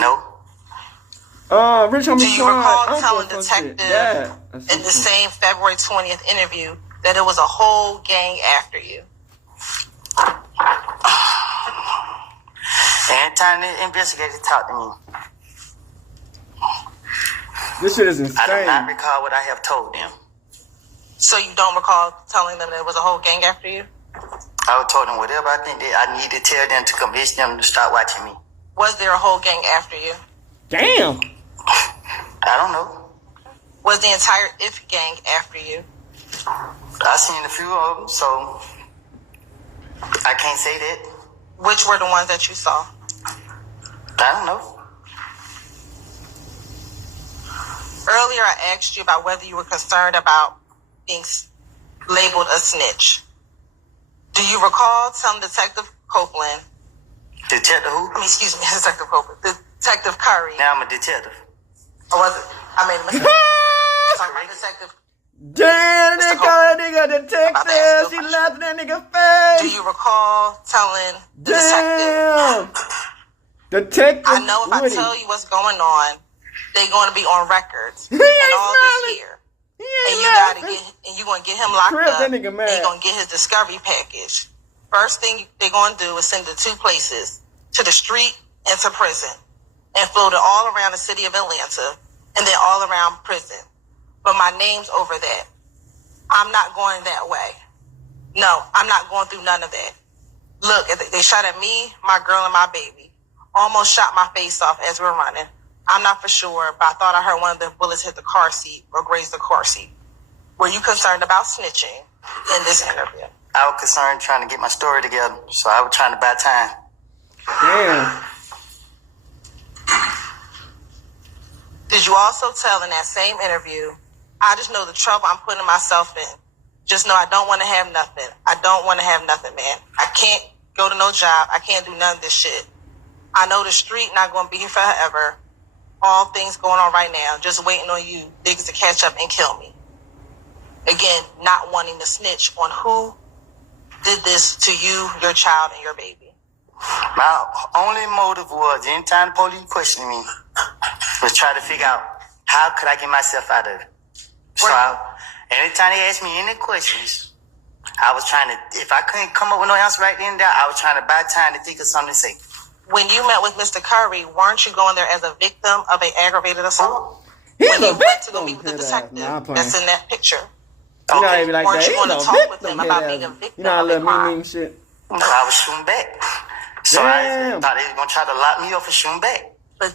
Rich Homie Do you Sean, recall uncle telling or some shit. detective Yeah. in the same February 20th interview that it was a whole gang after you? Every time the investigator talked to me, This shit is I do insane. not recall what I have told them. So you don't recall telling them that it was a whole gang after you? I would told them whatever I think that I need to tell them to convince them to start watching me. Was there a whole gang after you? Damn. I don't know. Was the entire IF gang after you? I seen a few of them, so I can't say that. Which were the ones that you saw? I don't know. Earlier, I asked you about whether you were concerned about being labeled a snitch. Do you recall telling Detective Copeland, Detective who? excuse me, Detective Copeland, Detective Curry, Now I'm a detective. or was it, sorry, my Detective, Damn, they Mr. call that nigga detective. She question. laughed in that nigga face. do you recall telling the detective, Damn. Detective I know if I Woody. tell you what's going on, they're going to be on records, He and ain't all smiling. this here. He And ain't you gotta laughing. get, and you gonna get him locked Crip, up. that nigga mad. And you gonna get his discovery package. First thing they gonna do is send to two places, to the street and to prison, and float it all around the city of Atlanta, and then all around prison. But my name's over that. I'm not going that way. No, I'm not going through none of that. Look, they shot at me, my girl, and my baby. Almost shot my face off as we're running. I'm not for sure, but I thought I heard one of the bullets hit the car seat or graze the car seat. Were you concerned about snitching in this interview? I was concerned trying to get my story together, so I was trying to buy time. Damn. Did you also tell in that same interview, I just know the trouble I'm putting myself in. Just know I don't want to have nothing. I don't want to have nothing, man. I can't go to no job. I can't do none of this shit. I know the street not going to be here forever. All things going on right now. Just waiting on you niggas to catch up and kill me. Again, not wanting to snitch on who did this to you, your child, and your baby. My only motive was, anytime the police questioned me, was try to figure out how could I get myself out of it. So anytime they asked me any questions, I was trying to, if I couldn't come up with no answer right then and there, I was trying to buy time to think of something to say. When you met with Mr. Curry, weren't you going there as a victim of an aggravated assault? He's When a you went to go victim. meet with the Nah, I'm detective playing. that's in that picture, You know, they be like Weren't that. you He's gonna a talk with victim. them about head being a ass. victim You know, I of a love crime? me shit. So I was shooting back. So Damn. I thought they were going to try to lock me up for shooting back. but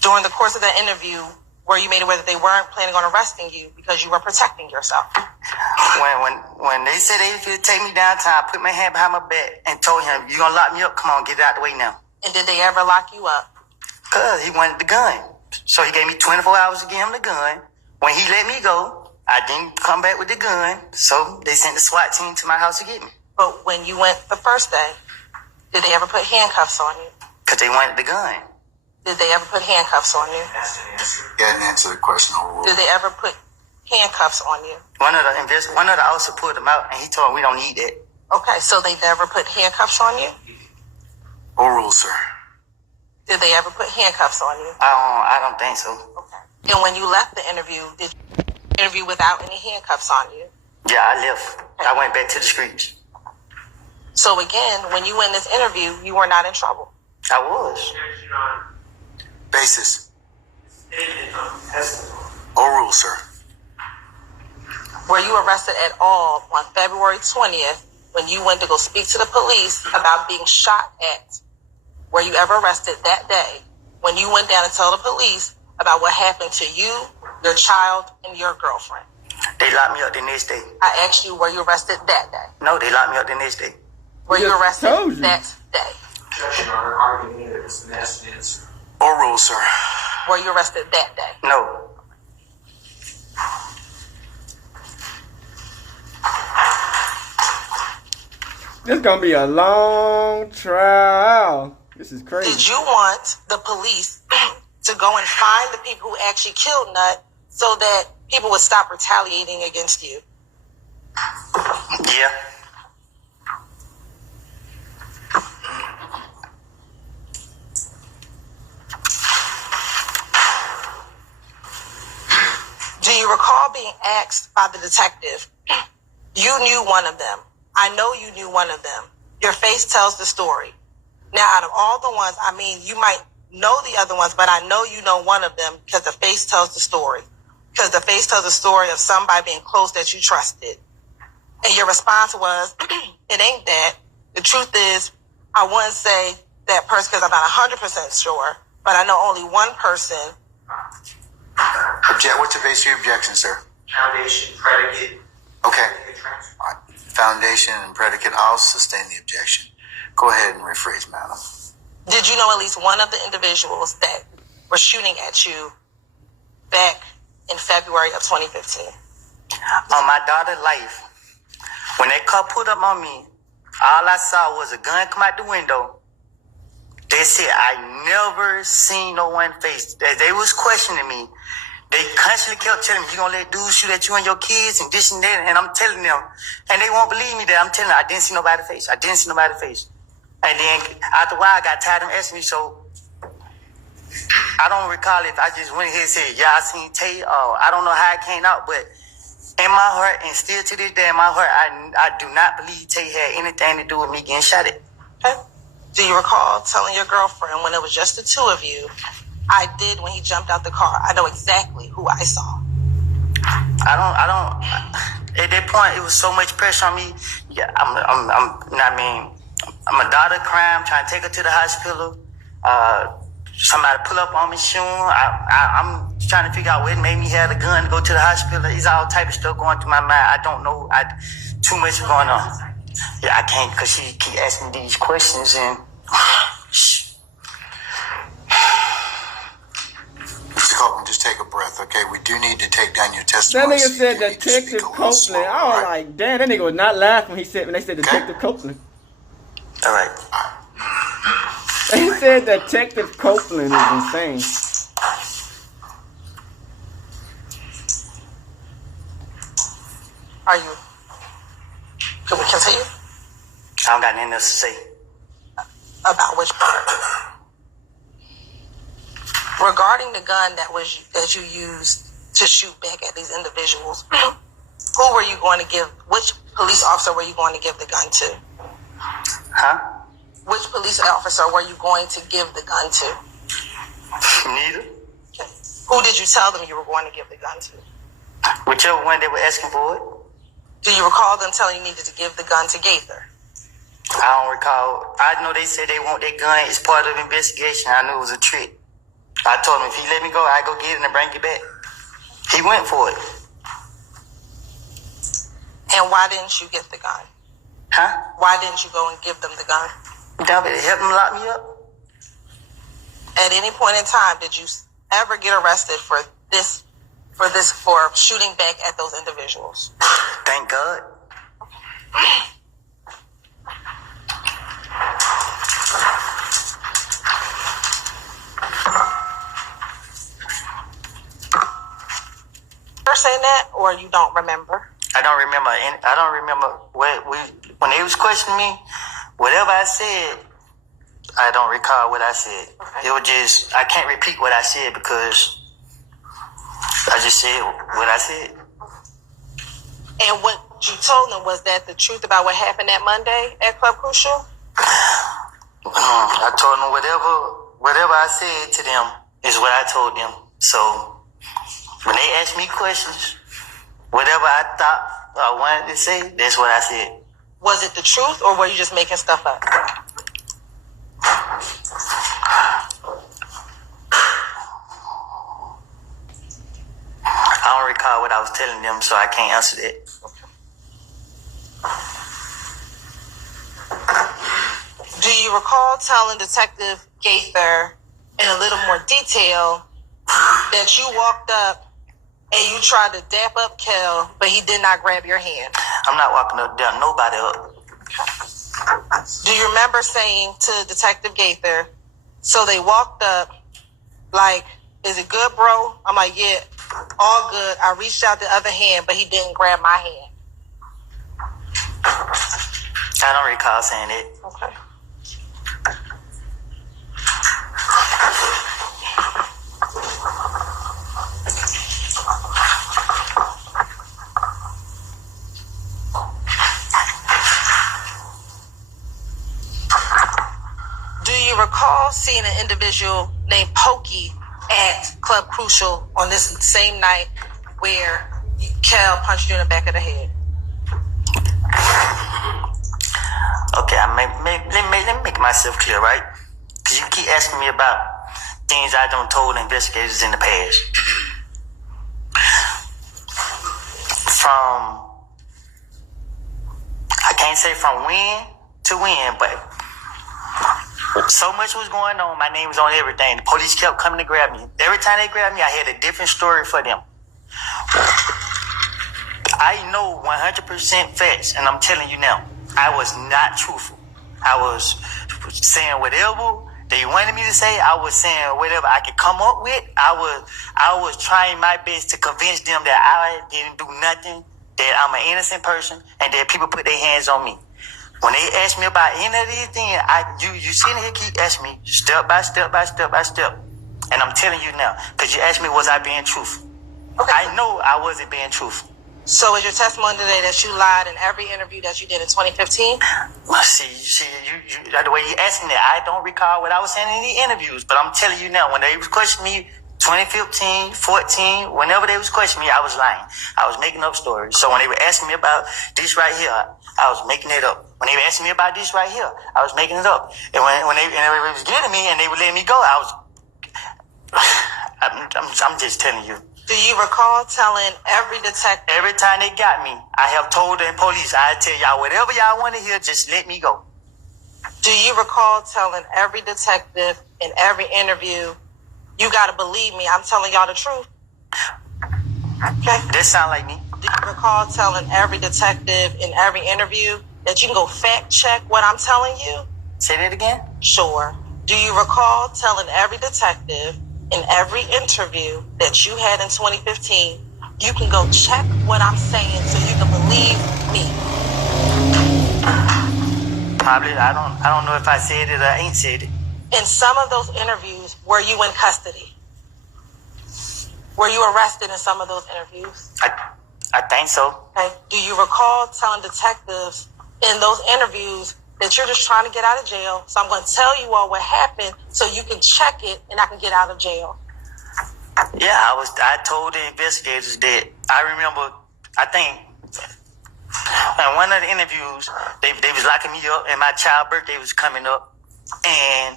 during the course of that interview, were you made aware that they weren't planning on arresting you because you were protecting yourself? When they said they would take me downtown, I put my hand behind my back and told him, "You gonna lock me up? Come on, get it out the way now." And did they ever lock you up? Cause he wanted the gun. So he gave me 24 hours to get him the gun. When he let me go, I didn't come back with the gun. So they sent the SWAT team to my house to get me. But when you went the first day, did they ever put handcuffs on you? Cause they wanted the gun. Did they ever put handcuffs on you? Yeah, and answer the question. Overruled. Did they ever put handcuffs on you? One of the officers pulled him out and he told him we don't need that. Okay, so they never put handcuffs on you? Overruled, sir. Did they ever put handcuffs on you? I don't think so. Okay. And when you left the interview, did you interview without any handcuffs on you? Yeah, I left. I went back to the streets. So again, when you went in this interview, you were not in trouble. I was. Objection on Basis. statement of testimony. Overruled, sir. Were you arrested at all on February 20th when you went to go speak to the police about being shot at? Were you ever arrested that day when you went down and told the police about what happened to you, your child, and your girlfriend? They locked me up the next day. I asked you, were you arrested that day? No, they locked me up the next day. Were you arrested told you. that day? Objection on arguing that it's an yes answer. Overruled, sir. Were you arrested that day? No. This gonna be a long trial. This is crazy. Did you want the police to go and find the people who actually killed Nut so that people would stop retaliating against you? Yeah. Do you recall being asked by the detective? You knew one of them. I know you knew one of them. Your face tells the story. Now, out of all the ones, I mean, you might know the other ones, but I know you know one of them because the face tells the story. Because the face tells the story of somebody being close that you trusted. And your response was, it ain't that. The truth is, I wouldn't say that person because I'm not 100% sure, but I know only one person. What's the base of your objection, sir? Foundation, predicate, Okay. predicate transfer. All right. Foundation and predicate. I'll sustain the objection. Go ahead and rephrase, madam. Did you know at least one of the individuals that were shooting at you back in February of 2015? On my daughter's life, when that car pulled up on me, all I saw was a gun come out the window. They said I never seen no one face. They was questioning me. They constantly kept telling me, you gonna let dudes shoot at you and your kids and this and that. And I'm telling them, and they won't believe me that I'm telling them I didn't see nobody's face. I didn't see nobody's face. And then after a while, I got tired of them asking me, so I don't recall if I just went ahead and said, yeah, I seen Tay. I don't know how it came out, but in my heart, and still to this day in my heart, I do not believe Tay had anything to do with me getting shot at. Okay. Do you recall telling your girlfriend when it was just the two of you, I did when he jumped out the car? I know exactly who I saw. I don't. At that point, it was so much pressure on me. Yeah, I'm a daughter crying, trying to take her to the hospital. Somebody pull up on me, shooting. I'm trying to figure out what made me have the gun to go to the hospital. It's all type of stuff going through my mind. I don't know. Too much going on. Yeah, I can't because she keep asking me these questions and. Mr. Copeland, just take a breath, okay? We do need to take down your That testimony. nigga so you said do need to speak Detective a little slower, Copeland. I was all right? like, damn, that nigga was not laughing when they said Detective Copeland. All right. He said Detective Copeland is insane. Are you? Can we continue? I don't got nothing else to say. About which part? Regarding the gun that you used to shoot back at these individuals, who were you going to give? Which police officer were you going to give the gun to? Huh? Which police officer were you going to give the gun to? Neither. Okay. Who did you tell them you were going to give the gun to? Whichever one they were asking for it. Do you recall them telling you needed to give the gun to Gaither? I don't recall. I know they said they want that gun. It's part of the investigation. I knew it was a trick. I told him if he let me go, I go get it and bring it back. He went for it. And why didn't you get the gun? Huh? Why didn't you go and give them the gun? That would help him lock me up. At any point in time, did you ever get arrested for shooting back at those individuals? Thank God. You're saying that, or you don't remember? I don't remember when they was questioning me. Whatever I said, I don't recall what I said. Okay. It was just, I can't repeat what I said because I just said what I said. And what you told them was that the truth about what happened that Monday at Club Crucial? I told them whatever I said to them is what I told them. So when they asked me questions, whatever I thought I wanted to say, that's what I said. Was it the truth or were you just making stuff up? I don't recall what I was telling them, so I can't answer that. Do you recall telling Detective Gaither in a little more detail that you walked up and you tried to dap up Kel, but he did not grab your hand? I'm not walking up down nobody up. Do you remember saying to Detective Gaither, so they walked up, like, is it good, bro? I'm like, yeah, all good. I reached out the other hand, but he didn't grab my hand. I don't recall saying it. Okay. Do you recall seeing an individual named Pokey at Club Crucial on this same night where Kel punched you in the back of the head? Okay, let me make myself clear, right? Because you keep asking me about things I done told investigators in the past. I can't say from when to when, but so much was going on. My name was on everything. The police kept coming to grab me. Every time they grabbed me, I had a different story for them. I know 100% facts, and I'm telling you now, I was not truthful. I was saying whatever they wanted me to say. I was saying whatever I could come up with. I was trying my best to convince them that I didn't do nothing, that I'm an innocent person, and that people put their hands on me. When they ask me about any of these things, you sitting here keep asking me step by step by step by step. And I'm telling you now, because you asked me, was I being truthful? Okay. I know I wasn't being truthful. So is your testimony today that you lied in every interview that you did in 2015? Well, see, you the way you asking that, I don't recall what I was saying in the interviews, but I'm telling you now, when they was questioning me, 2015, 14, whenever they was questioning me, I was lying. I was making up stories. So when they were asking me about this right here, I was making it up. When they were asking me about this right here, I was making it up. And when they was getting me and they were letting me go, I'm just telling you. Do you recall telling every detective? Every time they got me, I have told the police, I tell y'all whatever y'all want to hear, just let me go. Do you recall telling every detective in every interview, you got to believe me, I'm telling y'all the truth? Okay. That sound like me. Do you recall telling every detective in every interview that you can go fact check what I'm telling you? Say that again? Sure. Do you recall telling every detective in every interview that you had in 2015, you can go check what I'm saying so you can believe me? Probably. I don't know if I said it or I ain't said it. In some of those interviews, were you in custody? Were you arrested in some of those interviews? I think so. Okay. Do you recall telling detectives in those interviews that you're just trying to get out of jail, so I'm going to tell you all what happened so you can check it and I can get out of jail? Yeah, I told the investigators that I remember, I think, in one of the interviews, they was locking me up and my child's birthday was coming up. And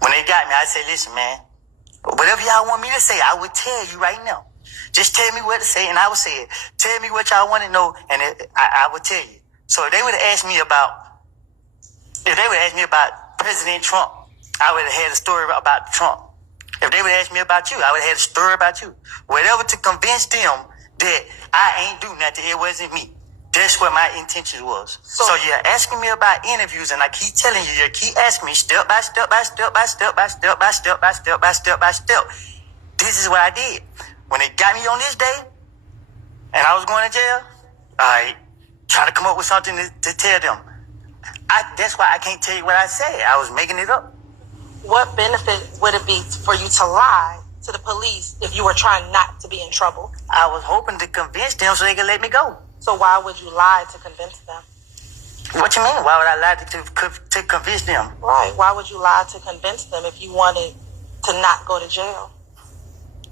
when they got me, I said, listen, man, whatever y'all want me to say, I would tell you right now. Just tell me what to say and I would say it. Tell me what y'all want to know and I would tell you. So if they would have asked me about President Trump, I would have had a story about Trump. If they would ask me about you, I would have had a story about you. Whatever to convince them that I ain't do nothing, it wasn't me. That's what my intention was. So you're asking me about interviews, and I keep telling you, you keep asking me step by step by step by step by step by step by step by step by step. This is what I did. When they got me on this day, and I was going to jail, I tried to come up with something to tell them. That's why I can't tell you what I said. I was making it up. What benefit would it be for you to lie to the police if you were trying not to be in trouble? I was hoping to convince them so they could let me go. So why would you lie to convince them? What you mean? Why would I lie to convince them? Right. Why would you lie to convince them if you wanted to not go to jail?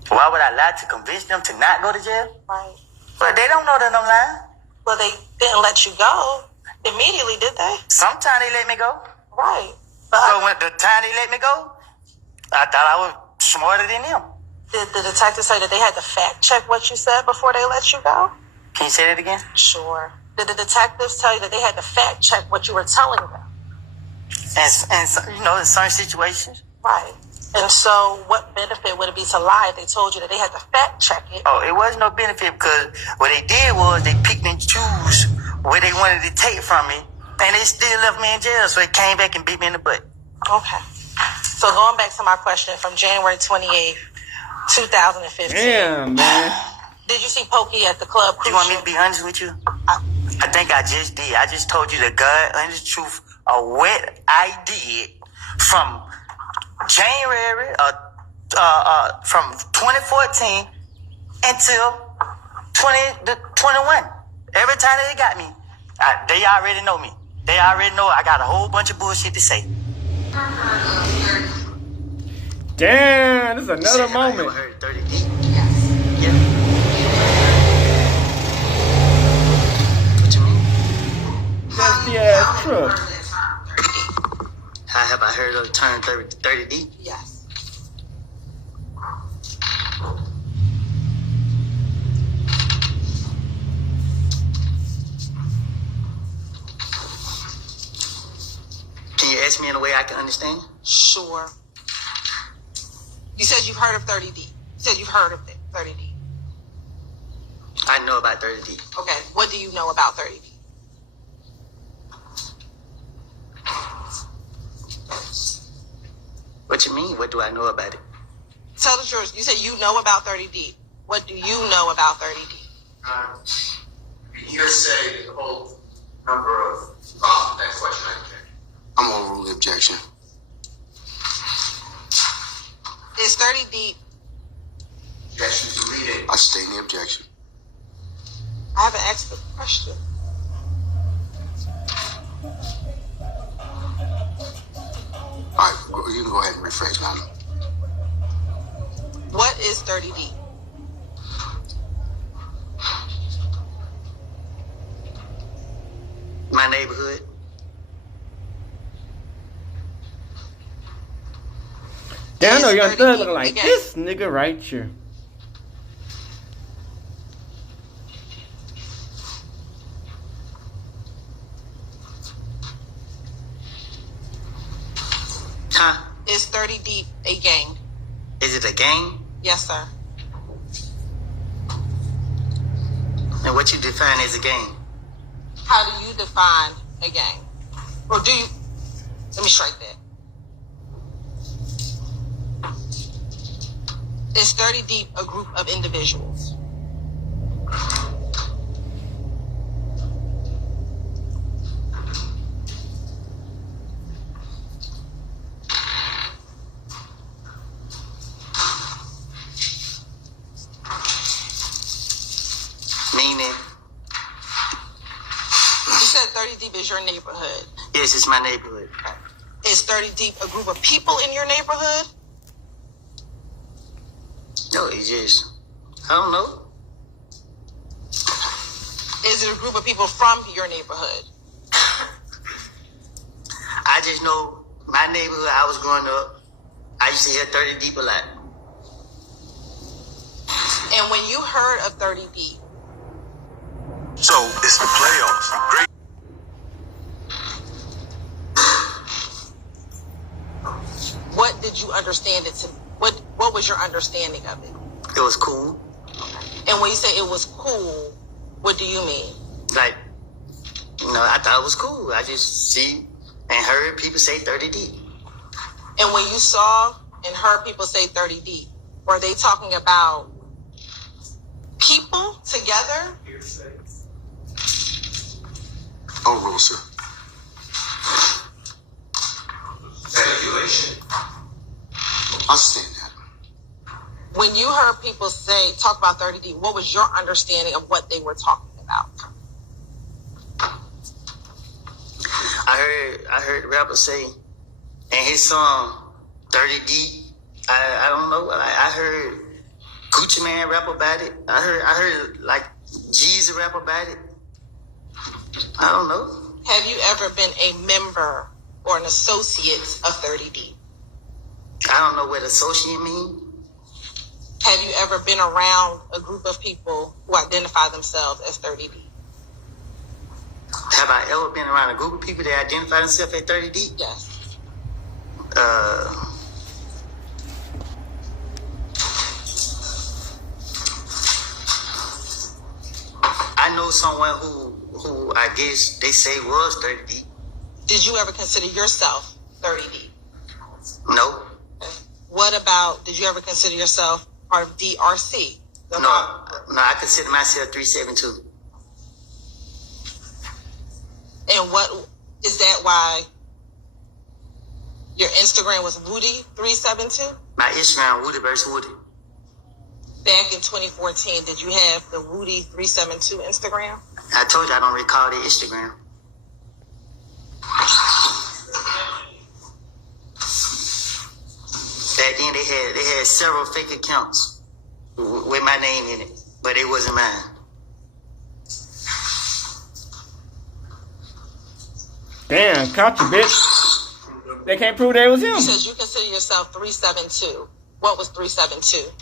Why would I lie to convince them to not go to jail? Right. But they don't know that I'm lying. Well, they didn't let you go immediately, did they? Sometimes they let me go. Right. But So when the time they let me go, I thought I was smarter than them. did the detective say that they had to fact check what you said before they let you go? Can you say that again? Sure. Did the detectives tell you that they had to fact check what you were telling them? And so, you know, in certain situations. Right. And so what benefit would it be to lie if they told you that they had to fact check it? Oh, it wasn't no benefit because what they did was they picked and choose where they wanted to take from me, and they still left me in jail. So they came back and beat me in the butt. Okay. So going back to my question from January 28th, 2015. Damn, man. Did you see Pokey at the club? You want me to be honest with you? I think I just did. I just told you the God and the truth of what I did from January from 2014 until 2021. Every time they got me, they already know me. They already know I got a whole bunch of bullshit to say. Damn, this is another moment. I heard 30 deep. Yeah. What you mean? Dusty ass truck. How have I heard of turn 30 deep? Yes. Can you ask me in a way I can understand? Sure. You said you've heard of 30D. You said you've heard of it, 30D. I know about 30 deep. Okay. What do you know about 30D? What you mean? What do I know about it? Tell the truth. You said you know about 30D. What do you know about 30D? Hearsay, the whole number of that question I get. I'm gonna rule the objection. Is 30D? Yes, you can read it. I sustain the objection. I haven't asked the question. All right, you can go ahead and rephrase now. What is 30D? My neighborhood. Damn, I know Is Young 30 Thug deep looking like again? this nigga right here. Huh? Is 30 Deep a gang? Is it a gang? Yes, sir. And what you define as a gang? How do you define a gang? Or do you? Let me strike that. Is 30 Deep a group of individuals? Meaning, You said 30 Deep is your neighborhood. yes, it's my neighborhood. Is 30 Deep a group of people in your neighborhood? No, it's just, I don't know. Is it a group of people from your neighborhood? I just know my neighborhood, I was growing up, I used to hear 30 Deep a lot. And when you heard of 30 Deep, So it's the playoffs. Great. what did you understand it to? What was your understanding of it? It was cool. And when you say it was cool, what do you mean? Like, you know, I thought it was cool. I just see and heard people say 30 Deep. And when you saw and heard people say 30 Deep, were they talking about people together? Hearsay. Overrule, sir. Manipulation. I understand that. When you heard people talk about 30D, what was your understanding of what they were talking about? I heard the rapper say in his song 30D. I don't know. I heard Gucci Man rap about it. I heard like Jeezy rap about it. I don't know. Have you ever been a member or an associate of 30D? I don't know what associate mean. Have you ever been around a group of people who identify themselves as 30D? Have I ever been around a group of people that identify themselves as 30D? Yes. I know someone who I guess they say was 30D. Did you ever consider yourself 30D? No. Okay. What about, did you ever consider yourself part of DRC? No, I consider myself 372. And what, is that why your Instagram was Woody 372? My Instagram, Woody versus Woody. Back in 2014, did you have the Woody 372 Instagram? I told you I don't recall the Instagram. Back then they had several fake accounts with my name in it, but it wasn't mine. Damn, caught you, bitch. They can't prove that it was him. You said you consider yourself 372. What was 372?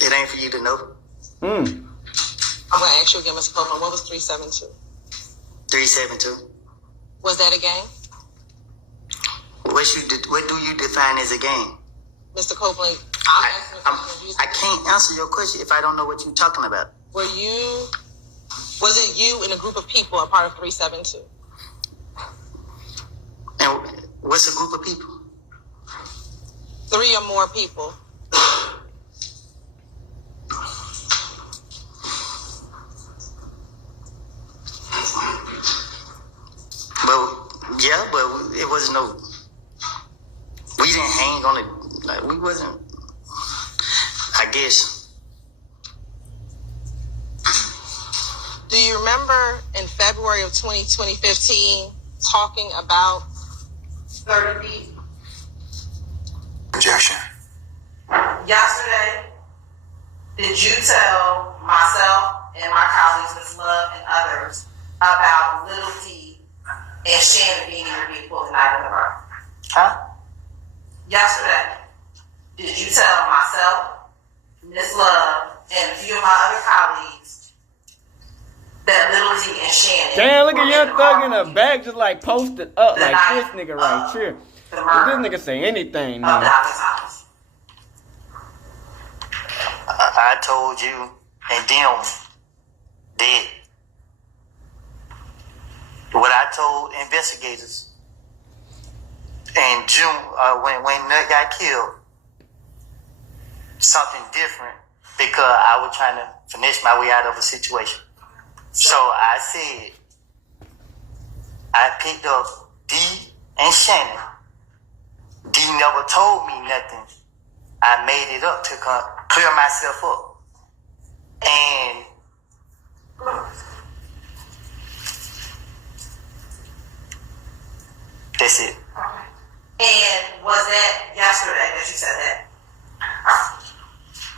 It ain't for you to know. I'm going to ask you again, Mr. Copeland. What was 372? 372. Was that a game? What do you define as a game? Mr. Copeland, I can't answer your question if I don't know what you're talking about. was it you and a group of people a part of 372? And what's a group of people? 3 or more people. But it wasn't no. We didn't hang on it. Like, we wasn't. I guess. Do you remember in February of 2015 talking about 30D? Objection. Yesterday, did you tell myself and my colleagues, Ms. Love and others, about Little D and Shannon being interviewed the night of the birth? Huh? Yesterday, did you tell myself, Ms. Love, and a few of my other colleagues that Little D and Shannon... Damn, look at Young Thug in the back just like posted up like this nigga right here. Did this nigga say anything, man? I told you and them that what I told investigators in June when Nut got killed, something different because I was trying to finesse my way out of a situation. So I said, I picked up D and Shannon. D never told me nothing. I made it up to clear myself up. And that's it. And was that yesterday that you said that?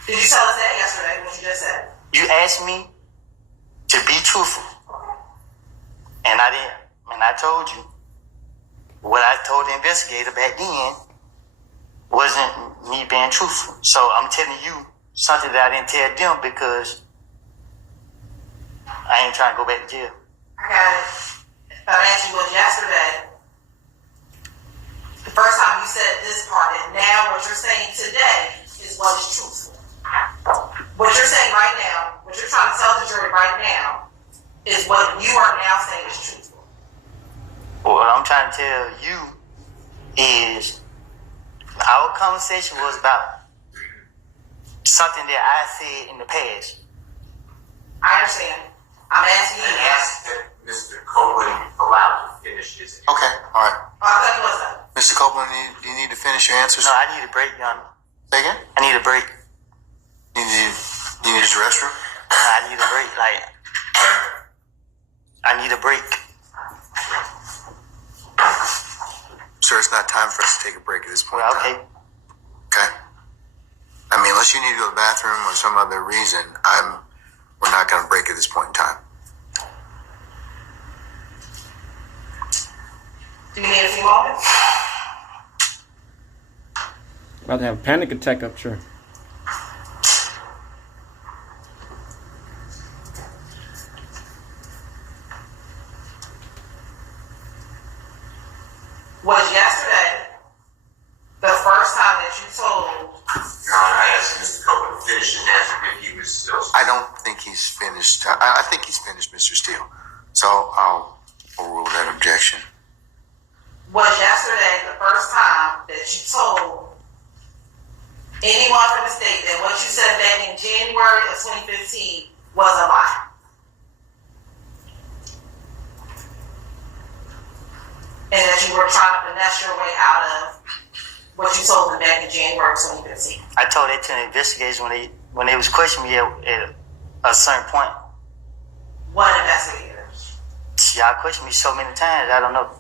Did you tell us that yesterday, what you just said? You asked me to be truthful. And I didn't. And I told you. What I told the investigator back then wasn't me being truthful. So I'm telling you something that I didn't tell them because I ain't trying to go back to jail. I got it. But I asked you what yesterday. The first time you said this part, and now what you're saying today is what is truthful. What you're saying right now, what you're trying to tell the jury right now, is what you are now saying is truthful. What I'm trying to tell you is our conversation was about something that I said in the past. I understand. I'm asking you. And ask that Mr. Copeland allowed to finish his. Okay, all right. I thought you was that. Mr. Copeland, do you need to finish your answers? No, I need a break, Your Honor. Say again? I need a break. You need to use the restroom? I need a break. Like, I need a break. Sir, it's not time for us to take a break at this point. Well, in okay. time. Okay. I mean, unless you need to go to the bathroom or some other reason, we're not going to break at this point in time. Do you need a few moments? About to have a panic attack up here. Was yesterday the first time that you told? Your Honor, I asked Mr. Copeland to finish his answer if he was still. I don't think he's finished. I think he's finished, Mr. Steele. So I'll overrule that objection. Was yesterday the first time that you told anyone from the state that what you said back in January of 2015 was a lie? And that you were trying to finesse your way out of what you told them back in January of 2015? I told that to the investigators when they was questioning me at a certain point. What investigators? Y'all questioned me so many times, I don't know.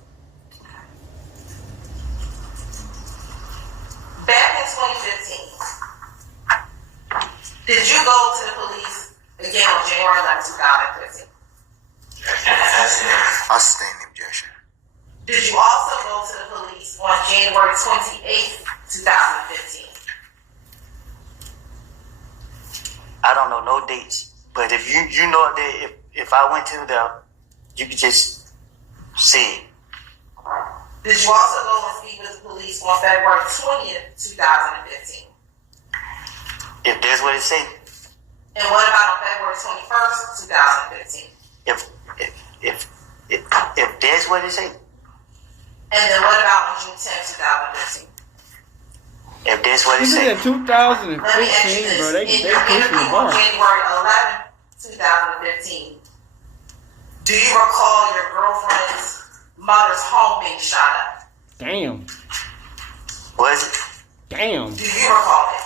Back in 2015, did you go to the police again on January 11, 2015? I'll sustain the objection. Did you also go to the police on January 28th, 2015? I don't know no dates, but if you know that if I went to the, you could just see it. Did you also go and speak with the police on February 20th, 2015? If that's what it say. And what about on February 21st, 2015? If that's what it say. And then what about on June 10th, 2015? If that's what it This is say. in 2015, Let me ask you this. bro. They In your pushing the interview bar. on January 11th, 2015, do you recall your girlfriend's mother's home being shot up? Damn. Was it? Damn. Do you recall it?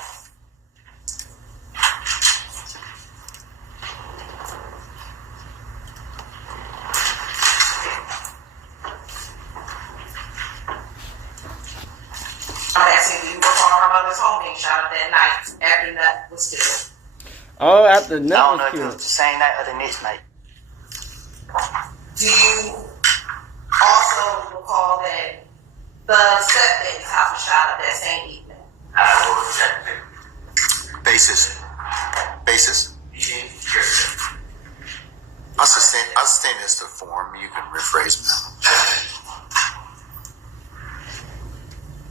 I'm asking, do you recall her mother's home being shot up that night after Nut was killed? Oh, after I don't Nut know was if it was killed. the same night or the next night. Do you also recall that the stepdad's house was shot up that same evening? I will check it. Basis. I'll sustain this to form. You can rephrase me.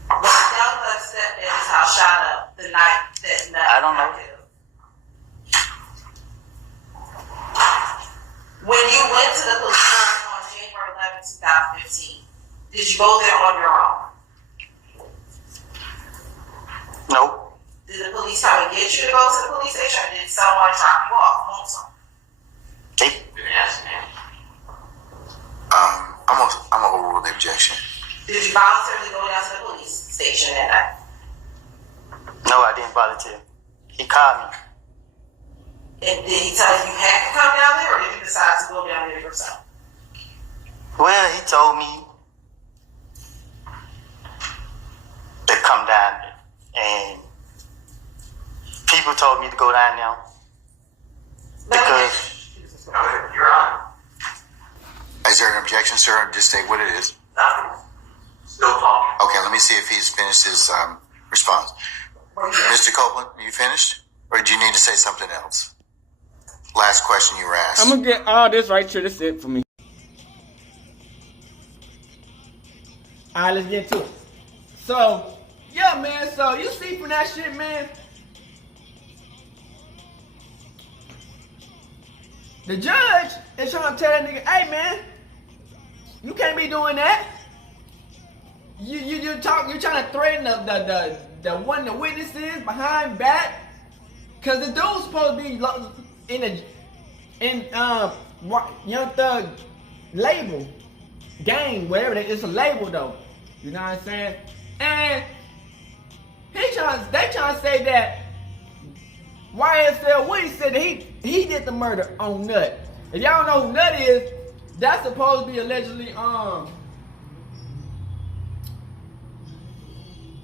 Was young Nut's stepdad's house shot up the night that Nut I don't know. got killed? When you went to the police station on January 11, 2015, did you go there on your own? Nope. Did the police come and get you to go to the police station, or did someone drop you off home somewhere? They, Didn't ask me. I'm gonna overrule the objection. Did you voluntarily go down to the police station that night? no, I didn't volunteer. He called me. And did he tell you you had to come down there, or did you decide to go down there yourself? Well, he told me to come down there. And people told me to go down there because You're on. Is there an objection, sir? Just state what it is. Nothing. Still talking. Okay, let me see if he's finished his response. Mr. Copeland, are you finished? Or do you need to say something else? Last question you were asked. I'm gonna get all this right here. This is it for me. Alright, let's get to it. So, yeah, man. So, you see from that shit, man. The judge is trying to tell that nigga, hey, man, you can't be doing that. You trying to threaten the one of the witnesses behind back, cause the dude's supposed to be Young Thug label, gang, whatever. It's a label though. You know what I'm saying? And they trying to say that Yslwoody said that he did the murder on Nut. If y'all don't know who Nut is, that's supposed to be allegedly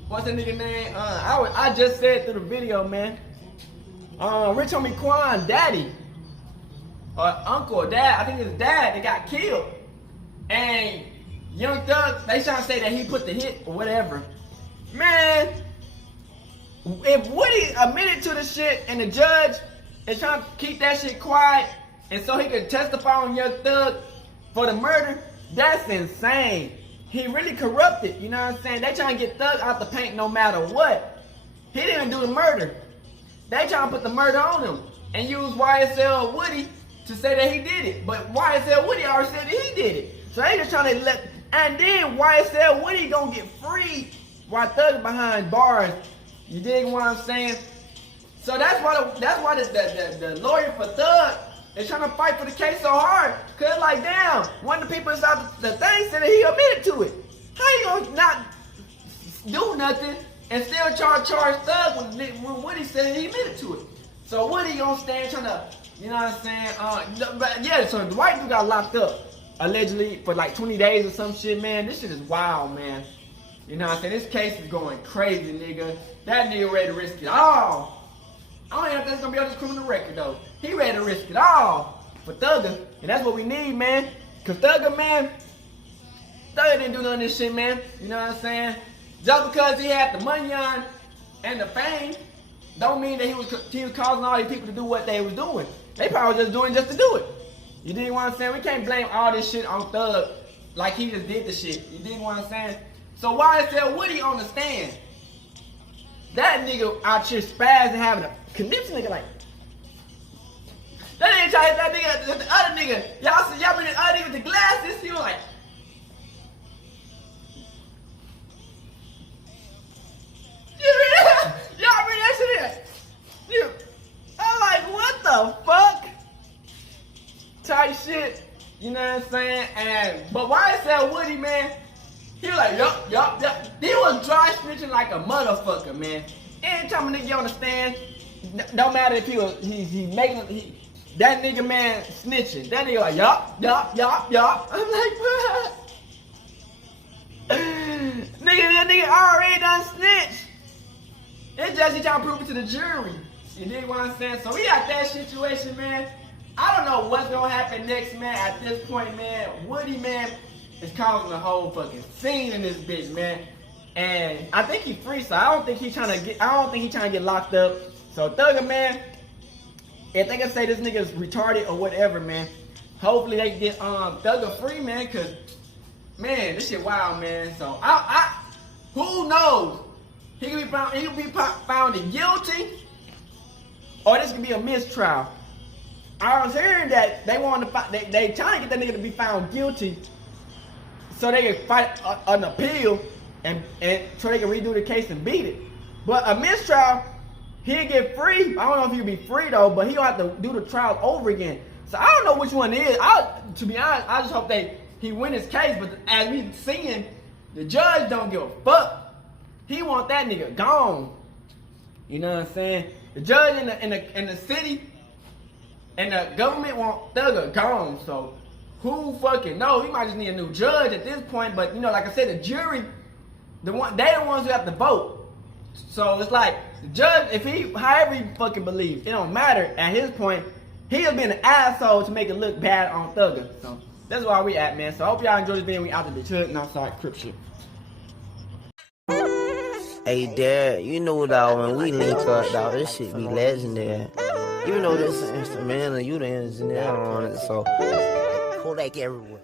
what's the nigga name? I just said through the video, man. Rich Homie Quan, daddy, or uncle, or dad. I think it's dad that got killed. And Young Thug, they trying to say that he put the hit or whatever. Man, if Woody admitted to the shit and the judge is trying to keep that shit quiet and so he could testify on Young Thug for the murder, that's insane. He really corrupted, you know what I'm saying? They trying to get Thug out the paint no matter what. He didn't do the murder. They trying to put the murder on him and use Yslwoody to say that he did it. But Yslwoody already said that he did it. So they just trying to and then Yslwoody gonna get free while Thug behind bars. You dig what I'm saying? So that's why the lawyer for Thug is trying to fight for the case so hard. Cause like, damn, one of the people inside the thing said that he admitted to it. How you gonna not do nothing and still charge Thug when Woody said he admitted to it? So Woody gonna stand trying to, you know what I'm saying? But yeah, so the white dude got locked up allegedly for like 20 days or some shit, man. This shit is wild, man. You know what I'm saying? This case is going crazy, nigga. That nigga ready to risk it all. I don't even know if that's gonna be on his criminal record though. He ready to risk it all for Thugger, and that's what we need, man. Cause Thugger didn't do none of this shit, man. You know what I'm saying? Just because he had the money on and the fame, don't mean that he was causing all these people to do what they was doing. They probably just doing just to do it. You dig what I'm saying? We can't blame all this shit on Thug like he just did the shit. You dig what I'm saying? So why is there Woody on the stand? That nigga out here spazzing, having a conniption nigga like. That nigga try to hit that nigga, the other nigga. Y'all been the other nigga with the glasses. He was like. Y'all bring that shit in. I'm like, what the fuck? Type shit. You know what I'm saying? But why is that Woody, man? He was like, yup. He was dry snitching like a motherfucker, man. Anytime a nigga on the stand, don't matter if that nigga, man, snitching. That nigga like, yup. I'm like, that nigga already done snitched. It's just he trying to prove it to the jury. You dig what I'm saying? So we got that situation, man. I don't know what's gonna happen next, man. At this point, man, Woody, man, is causing a whole fucking scene in this bitch, man. And I think he free, so I don't think he trying to get locked up. So Thugger, man, if they can say this nigga is retarded or whatever, man, hopefully they can get Thugger free, man, cause man, this shit wild, man. So who knows? He could be found guilty, or this could be a mistrial. I was hearing that they trying to get that nigga to be found guilty so they can fight an appeal and so they can redo the case and beat it. But a mistrial, he'll get free. I don't know if he'll be free though, but he'll have to do the trial over again. So I don't know which one it is. To be honest, I just hope he win his case. But as we seeing, the judge don't give a fuck. He want that nigga gone. You know what I'm saying? The judge in the city and the government want Thugger gone. So who fucking knows? We might just need a new judge at this point. But you know, like I said, the jury, they the ones who have to vote. So it's like the judge, however he fucking believes, it don't matter. At his point, he has been an asshole to make it look bad on Thugger. So that's where we at, man. So I hope y'all enjoyed this video. We out the bitch hood and outside crip shit. Hey, Dad, you know, dog, when we link up, dog, this shit be legendary. You know this instrumental, you the engineer on it, so Kodak everywhere.